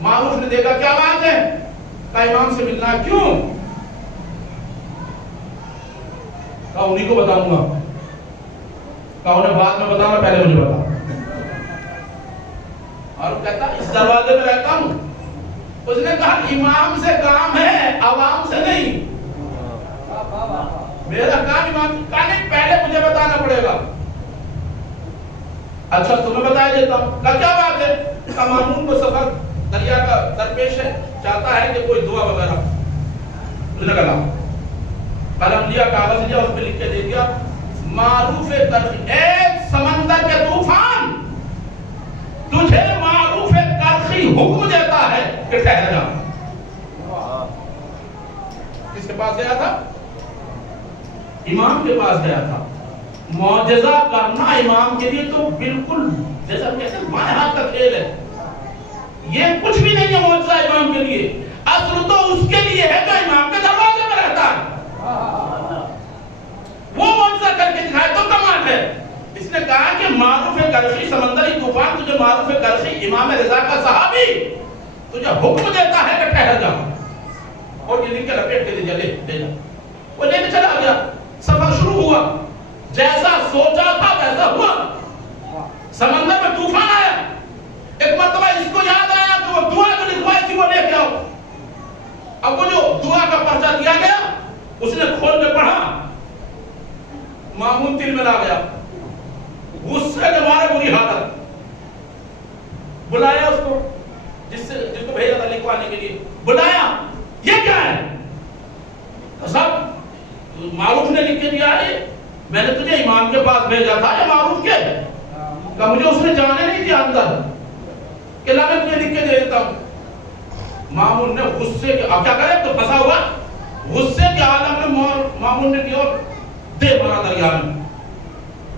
معروف نے دیکھا کیا بات ہے، کہا امام سے ملنا ہے، کیوں؟ کہا انہی کو بتاؤں گا۔ کہا انہیں بعد میں بتانا، پہلے مجھے بتا۔ اور کہتا اس دروازے میں رہتا ہوں۔ اس نے کہا امام سے کام ہے، عوام سے نہیں، میرا کام امام کا نہیں، پہلے مجھے بتانا پڑے گا۔ اچھا تمہیں بتایا دیتا ہوں۔ کہا کیا بات ہے؟ کہا مامون کو سفر دریا کا درپیش ہے، چاہتا ہے کہ کوئی دعا وغیرہ۔ اس نے کہا قلم لیا، کاغذ لیا، اس پہ لکھ کے دے دیا معروف کرخی، اے سمندر کے طوفان، تجھے معروف کرخی حکم دیتا ہے کہ ٹھہر جا۔ کس کے پاس گیا تھا؟ امام کے پاس گیا تھا۔ معجزہ کرنا امام کے لیے تو بالکل جیسا کہتے ہیں بائیں ہاتھ کا کھیل ہے، یہ کچھ بھی نہیں ہے معجزہ امام کے لیے، اصل تو اس کے لیے ہے جو امام کے دروازے میں رہتا ہے، وہ معجزہ کر کے دکھائے تو کمال ہے۔ اس نے کہا کہ معروف کرخی سمندری طوفان، تجھے معروف کرخی امام رضا کا صحابی تجھے حکم دیتا ہے کہ ٹھہر جا، اور یہ لکھ کے لپیٹ کے لے جا۔ وہ لے کے چلا گیا، سفر شروع ہوا، جیسا سوچا تھا ویسا ہوا، سمندر میں طوفان آیا۔ ایک مرتبہ اس کو یاد آیا کہ وہ دعا جو لکھوائی تھی وہ لے کے آؤ۔ اب وہ جو دعا کا پرچہ دیا گیا اس نے کھول کے پڑھا، مامون دل میں لا گیا، غصے کے مارے بری حالت۔ بلایا اس کو جس کو بھیجا تھا لکھوانے کے لیے، بلایا، یہ کیا ہے؟ صاحب معروف نے لکھ کے دیا ہے، میں نے تجھے امام کے پاس بھیجا تھا، یہ معروف کے؟ کہ مجھے اس نے جانے نہیں دیا اندر، کہ لا میں تجھے لکھ کے دے دیتا ہوں۔ مامون نے غصے کے، اب کیا کرے تو پھنسا ہوا، غصے کے عالم میں مامون نے کیا دے مارا دریا میں،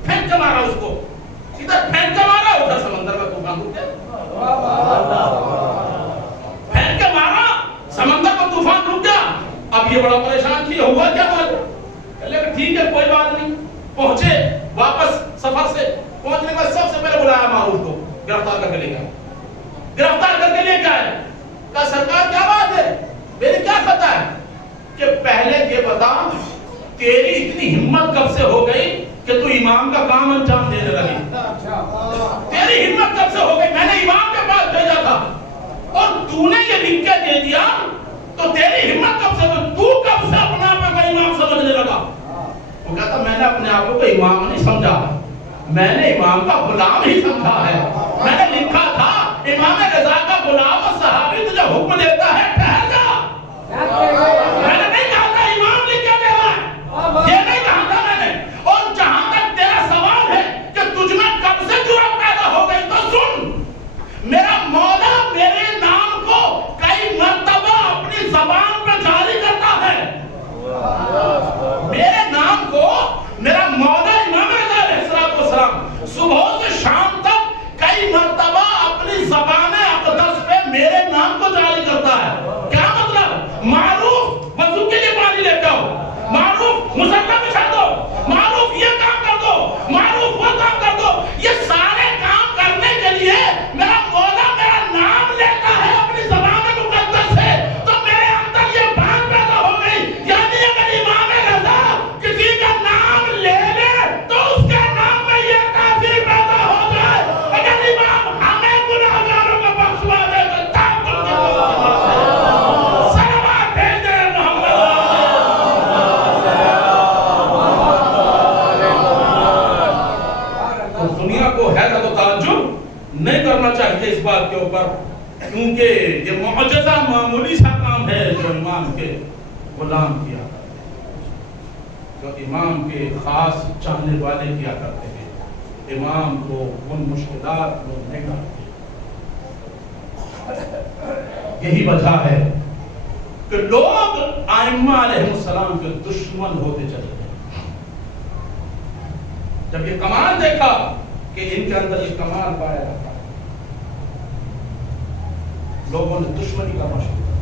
پھینک کے مارا اس کو، ادھر پھینک کے مارا، ادھر سمندر میں طوفان رک گیا، پھینک کے مارا، سمندر میں طوفان رک گیا۔ اب یہ بڑا پریشان تھی، ہوا کیا معلوم؟ لیکن ٹھیک ہے کوئی بات نہیں، پہنچے واپس سفر سے، پہنچنے کے بعد سب سے پہلے بلایا معروف کو، گرفتار کر کے لے گیا، گرفتار کر کے لے کے آئے۔ کہا سرکار کیا بات ہے، میری کیا خطا ہے؟ کہ پہلے یہ بتا تیری اتنی ہمت کب سے ہو گئی کہ تو امام کا کام انجام دینے لگی؟ تیری ہمت کب سے ہو گئی؟ میں نے امام کے پاس بھیجا تھا اور تو نے یہ لکھ کے دے دیا، تو تیری ہمت کب سے ہوئی؟ تو کب سے اپنا آپ کو امام سمجھنے لگا؟ وہ کہتا میں نے اپنے آپ کو امام نہیں سمجھا، میں نے امام کا غلام ہی سمجھا ہے، میں نے لکھا تھا امام رضا کا غلام اور صحابی تجھے حکم دیتا ہے ٹھہر جا، میں نے نہیں کہا تھا امام لکھ کے دے رہا ہے، یہ نہیں کہا تھا میں نے۔ اور جہاں تک تیرا سوال ہے کہ تجھ میں کب سے جرأت پیدا ہو گئی، تو سن، میرا مولا میرے نام کو کئی مرتبہ اپنی زبان پہ جاری کرتا ہے، میرے نام کو میرا مولا امام رضا علیہ السلام صبح سے شام تک کئی مرتبہ اپنی زبان اقدس پہ میرے نام کو جاری کرتا ہے۔ کیا مطلب؟ معروف وضو کے لیے پانی لے کے آؤ، معروف مصلی بچھا دو، معروف یہ کام کر دو، معروف وہ کام کر دو، یہ سارے کام کرنے کے لیے میرا مولا میرا نام لیتا ہے اپنی زبان مقدس سے، تو میرے اندر یہ بات پیدا ہو گئی، یعنی اگر امام رضا کسی کا نام لے لے تو اس کے نام میں یہ تاثیر پیدا ہو جائے، اگر امام ہمیں گناہگاروں کو بخشوا دے تو تاب کر دے، صلوات بھیجے محمد۔ تو دنیا کو حیرت و تعجب نہیں کرنا چاہیے اس بات کے اوپر، کیونکہ یہ معجزہ معمولی سا کام ہے جو امام کے غلام کیا، جو امام کے خاص چاہنے والے کیا کرتے ہیں، امام کو ان مشکلات میں نہیں ڈالتے۔ یہی وجہ ہے کہ لوگ ائمہ علیہ السلام کے دشمن ہوتے چلے گئے۔ جب یہ کمال دیکھا کہ ان کے اندر یہ کمال پایا جاتا ہے، لوگوں نے دشمنی کرنا شروع کر،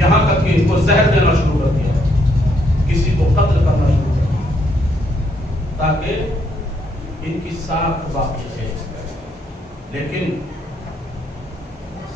یہاں تک کہ ان کو زہر دینا شروع کر دیا، کسی کو قتل کرنا شروع کر دیا، تاکہ ان کی ساکھ باقی ہے۔ لیکن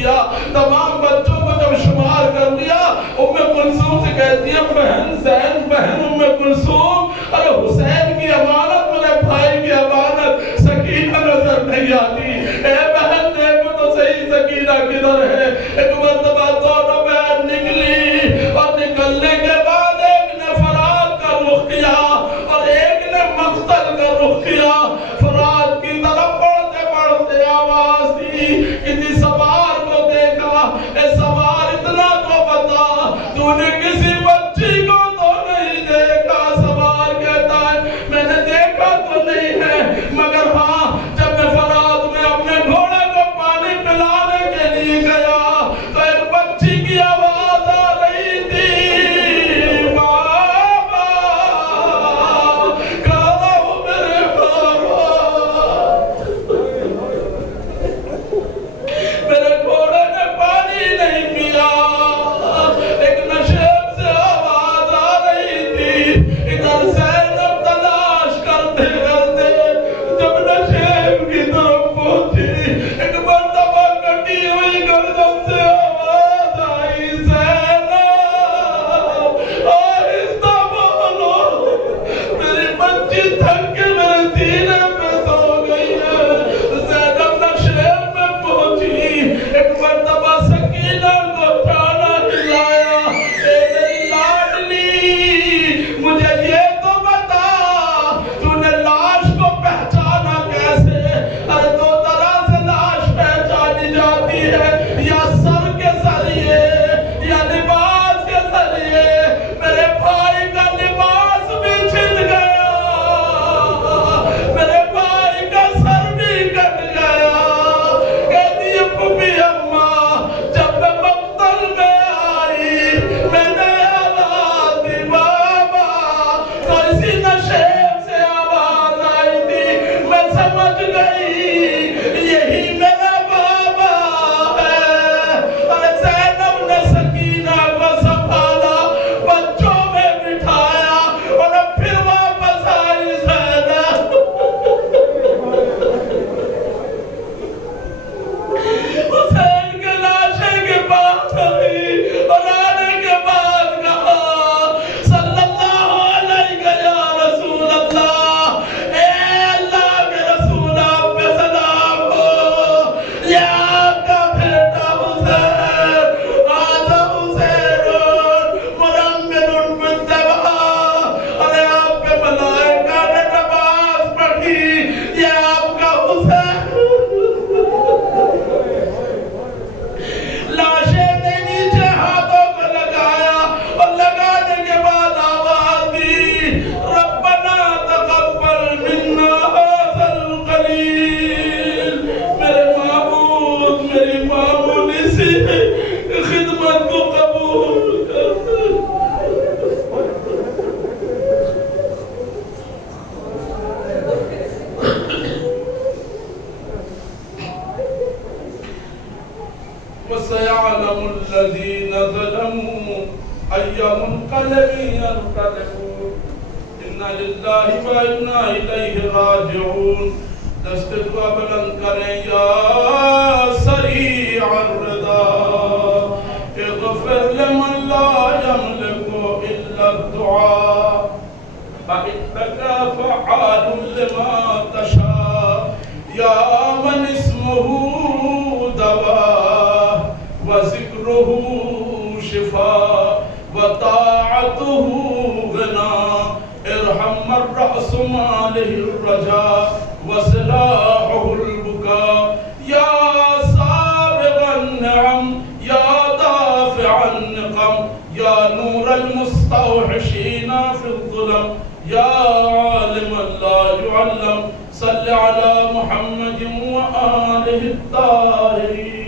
کیا، تمام بچوں کو جب شمار کر لیا، ام کلثوم سے کہتی ہے بہن زین، بہن ام کلثوم، ارے حسین کی امانت، میرے بھائی کی امانت، سکینہ نظر نہیں آتی، اے بہن دیکھو تو صحیح سکینہ کدھر ہے۔ ایک مرتبہ دونوں بہن نکلی اور نکلنے کے بعد ایک نے فرات کا رخ کیا اور ایک نے مقتل کا رخ کیا۔ فرات کی طرف بڑھتے بڑھتے آواز دی، کسی سوار کو دیکھا، اے سوار اتنا تو بتا، تو نے کسی بچی کو تو نہیں دیکھا؟ سوار کہتا ہے میں نے دیکھا تو نہیں ہے، مگر ہاں جب میں فرات میں اپنے گھوڑے کو پانی پلانے کے لیے گیا تو ایک بچی کی آواز آ رہی تھی، بابا، کہاں ہو میرے بابا؟ میرے گھوڑے نے پانی نہیں پیا۔ ایک نشیب سے آواز آ رہی تھی، ادھر زینب تلاش کرتے کرتے جب نشیب کی طرف پہنچی، ایک مرتبہ کٹی ہوئی گردن سے آواز آئی، زینب آہستہ بولو، میری بچی تھک کے میرے سینے پہ سو گئی ہے۔ زینب نشیب میں پہنچی، ایک مرتبہ سکینہ کو ٹانا ہلایا، اے میری لاڈلی، مجھے یہ تو بتا تو نے لاش کو پہچانا کیسے؟ ارے دو طرح سے لاش پہچانی جاتی ہے، یا سر کے ذریعے یا لباس کے ذریعے۔ میرے بھائی کا لباس بھی چھن گیا، میرے بھائی کا سر بھی کٹ گیا۔ کہتی ہے پھوپھی اماں، جب میں مقتل میں آئی میں نے آواز دی بابا، تو اسی نشیب سے آواز آئی تھی، میں سمجھ گئی یہی میرا بابا ہے۔ ارے زینب نے سکینہ کو سنبھالا، بچوں میں بٹھایا اور پھر واپس آئی زینب۔ حسین کے لاشے کے پاس آئی اور آنے کے بعد کہا صلی اللہ علیہ یا رسول اللہ، اے اللہ کے رسول آپ پہ سلام ہو، یہ آپ کا بیٹا حسین، آجا حسین مرمن بالتبع، ارے آپ کے ملائکہ نے نماز پڑھی، یہ آپ کا حسین۔ لاشیں نے نیچے ہاتھوں کو لگایا اور لگانے کے بعد آواز دی، ربنا تقبل منا هذا القلیل، میرے معبود میری معمولی سی خدمت کو قبول کر۔ وَسَيَعْلَمُ الَّذِينَ ظَلَمُوا أَيَّ مُنقَلَبٍ يَنقَلِبُونَ إِنَّ لِلَّهِ وَإِنَّا إِلَيْهِ رَاجِعُونَ۔ دست دعا بلند کریں، یا سریع الرضا اغفر لمن لا يملك إلا الدعاء فإنك فعال لما تشاء، یا من اسمه دواء وذكره شفاء وطاعته غنى، ارحم من رأس ماله الرجاء وسلاحه البكاء، يا سابغ النعم يا دافع النقم، يا نور المستوحشين في الظلم، يا عالما لا يعلم، صل على محمد وآله الطاهرين۔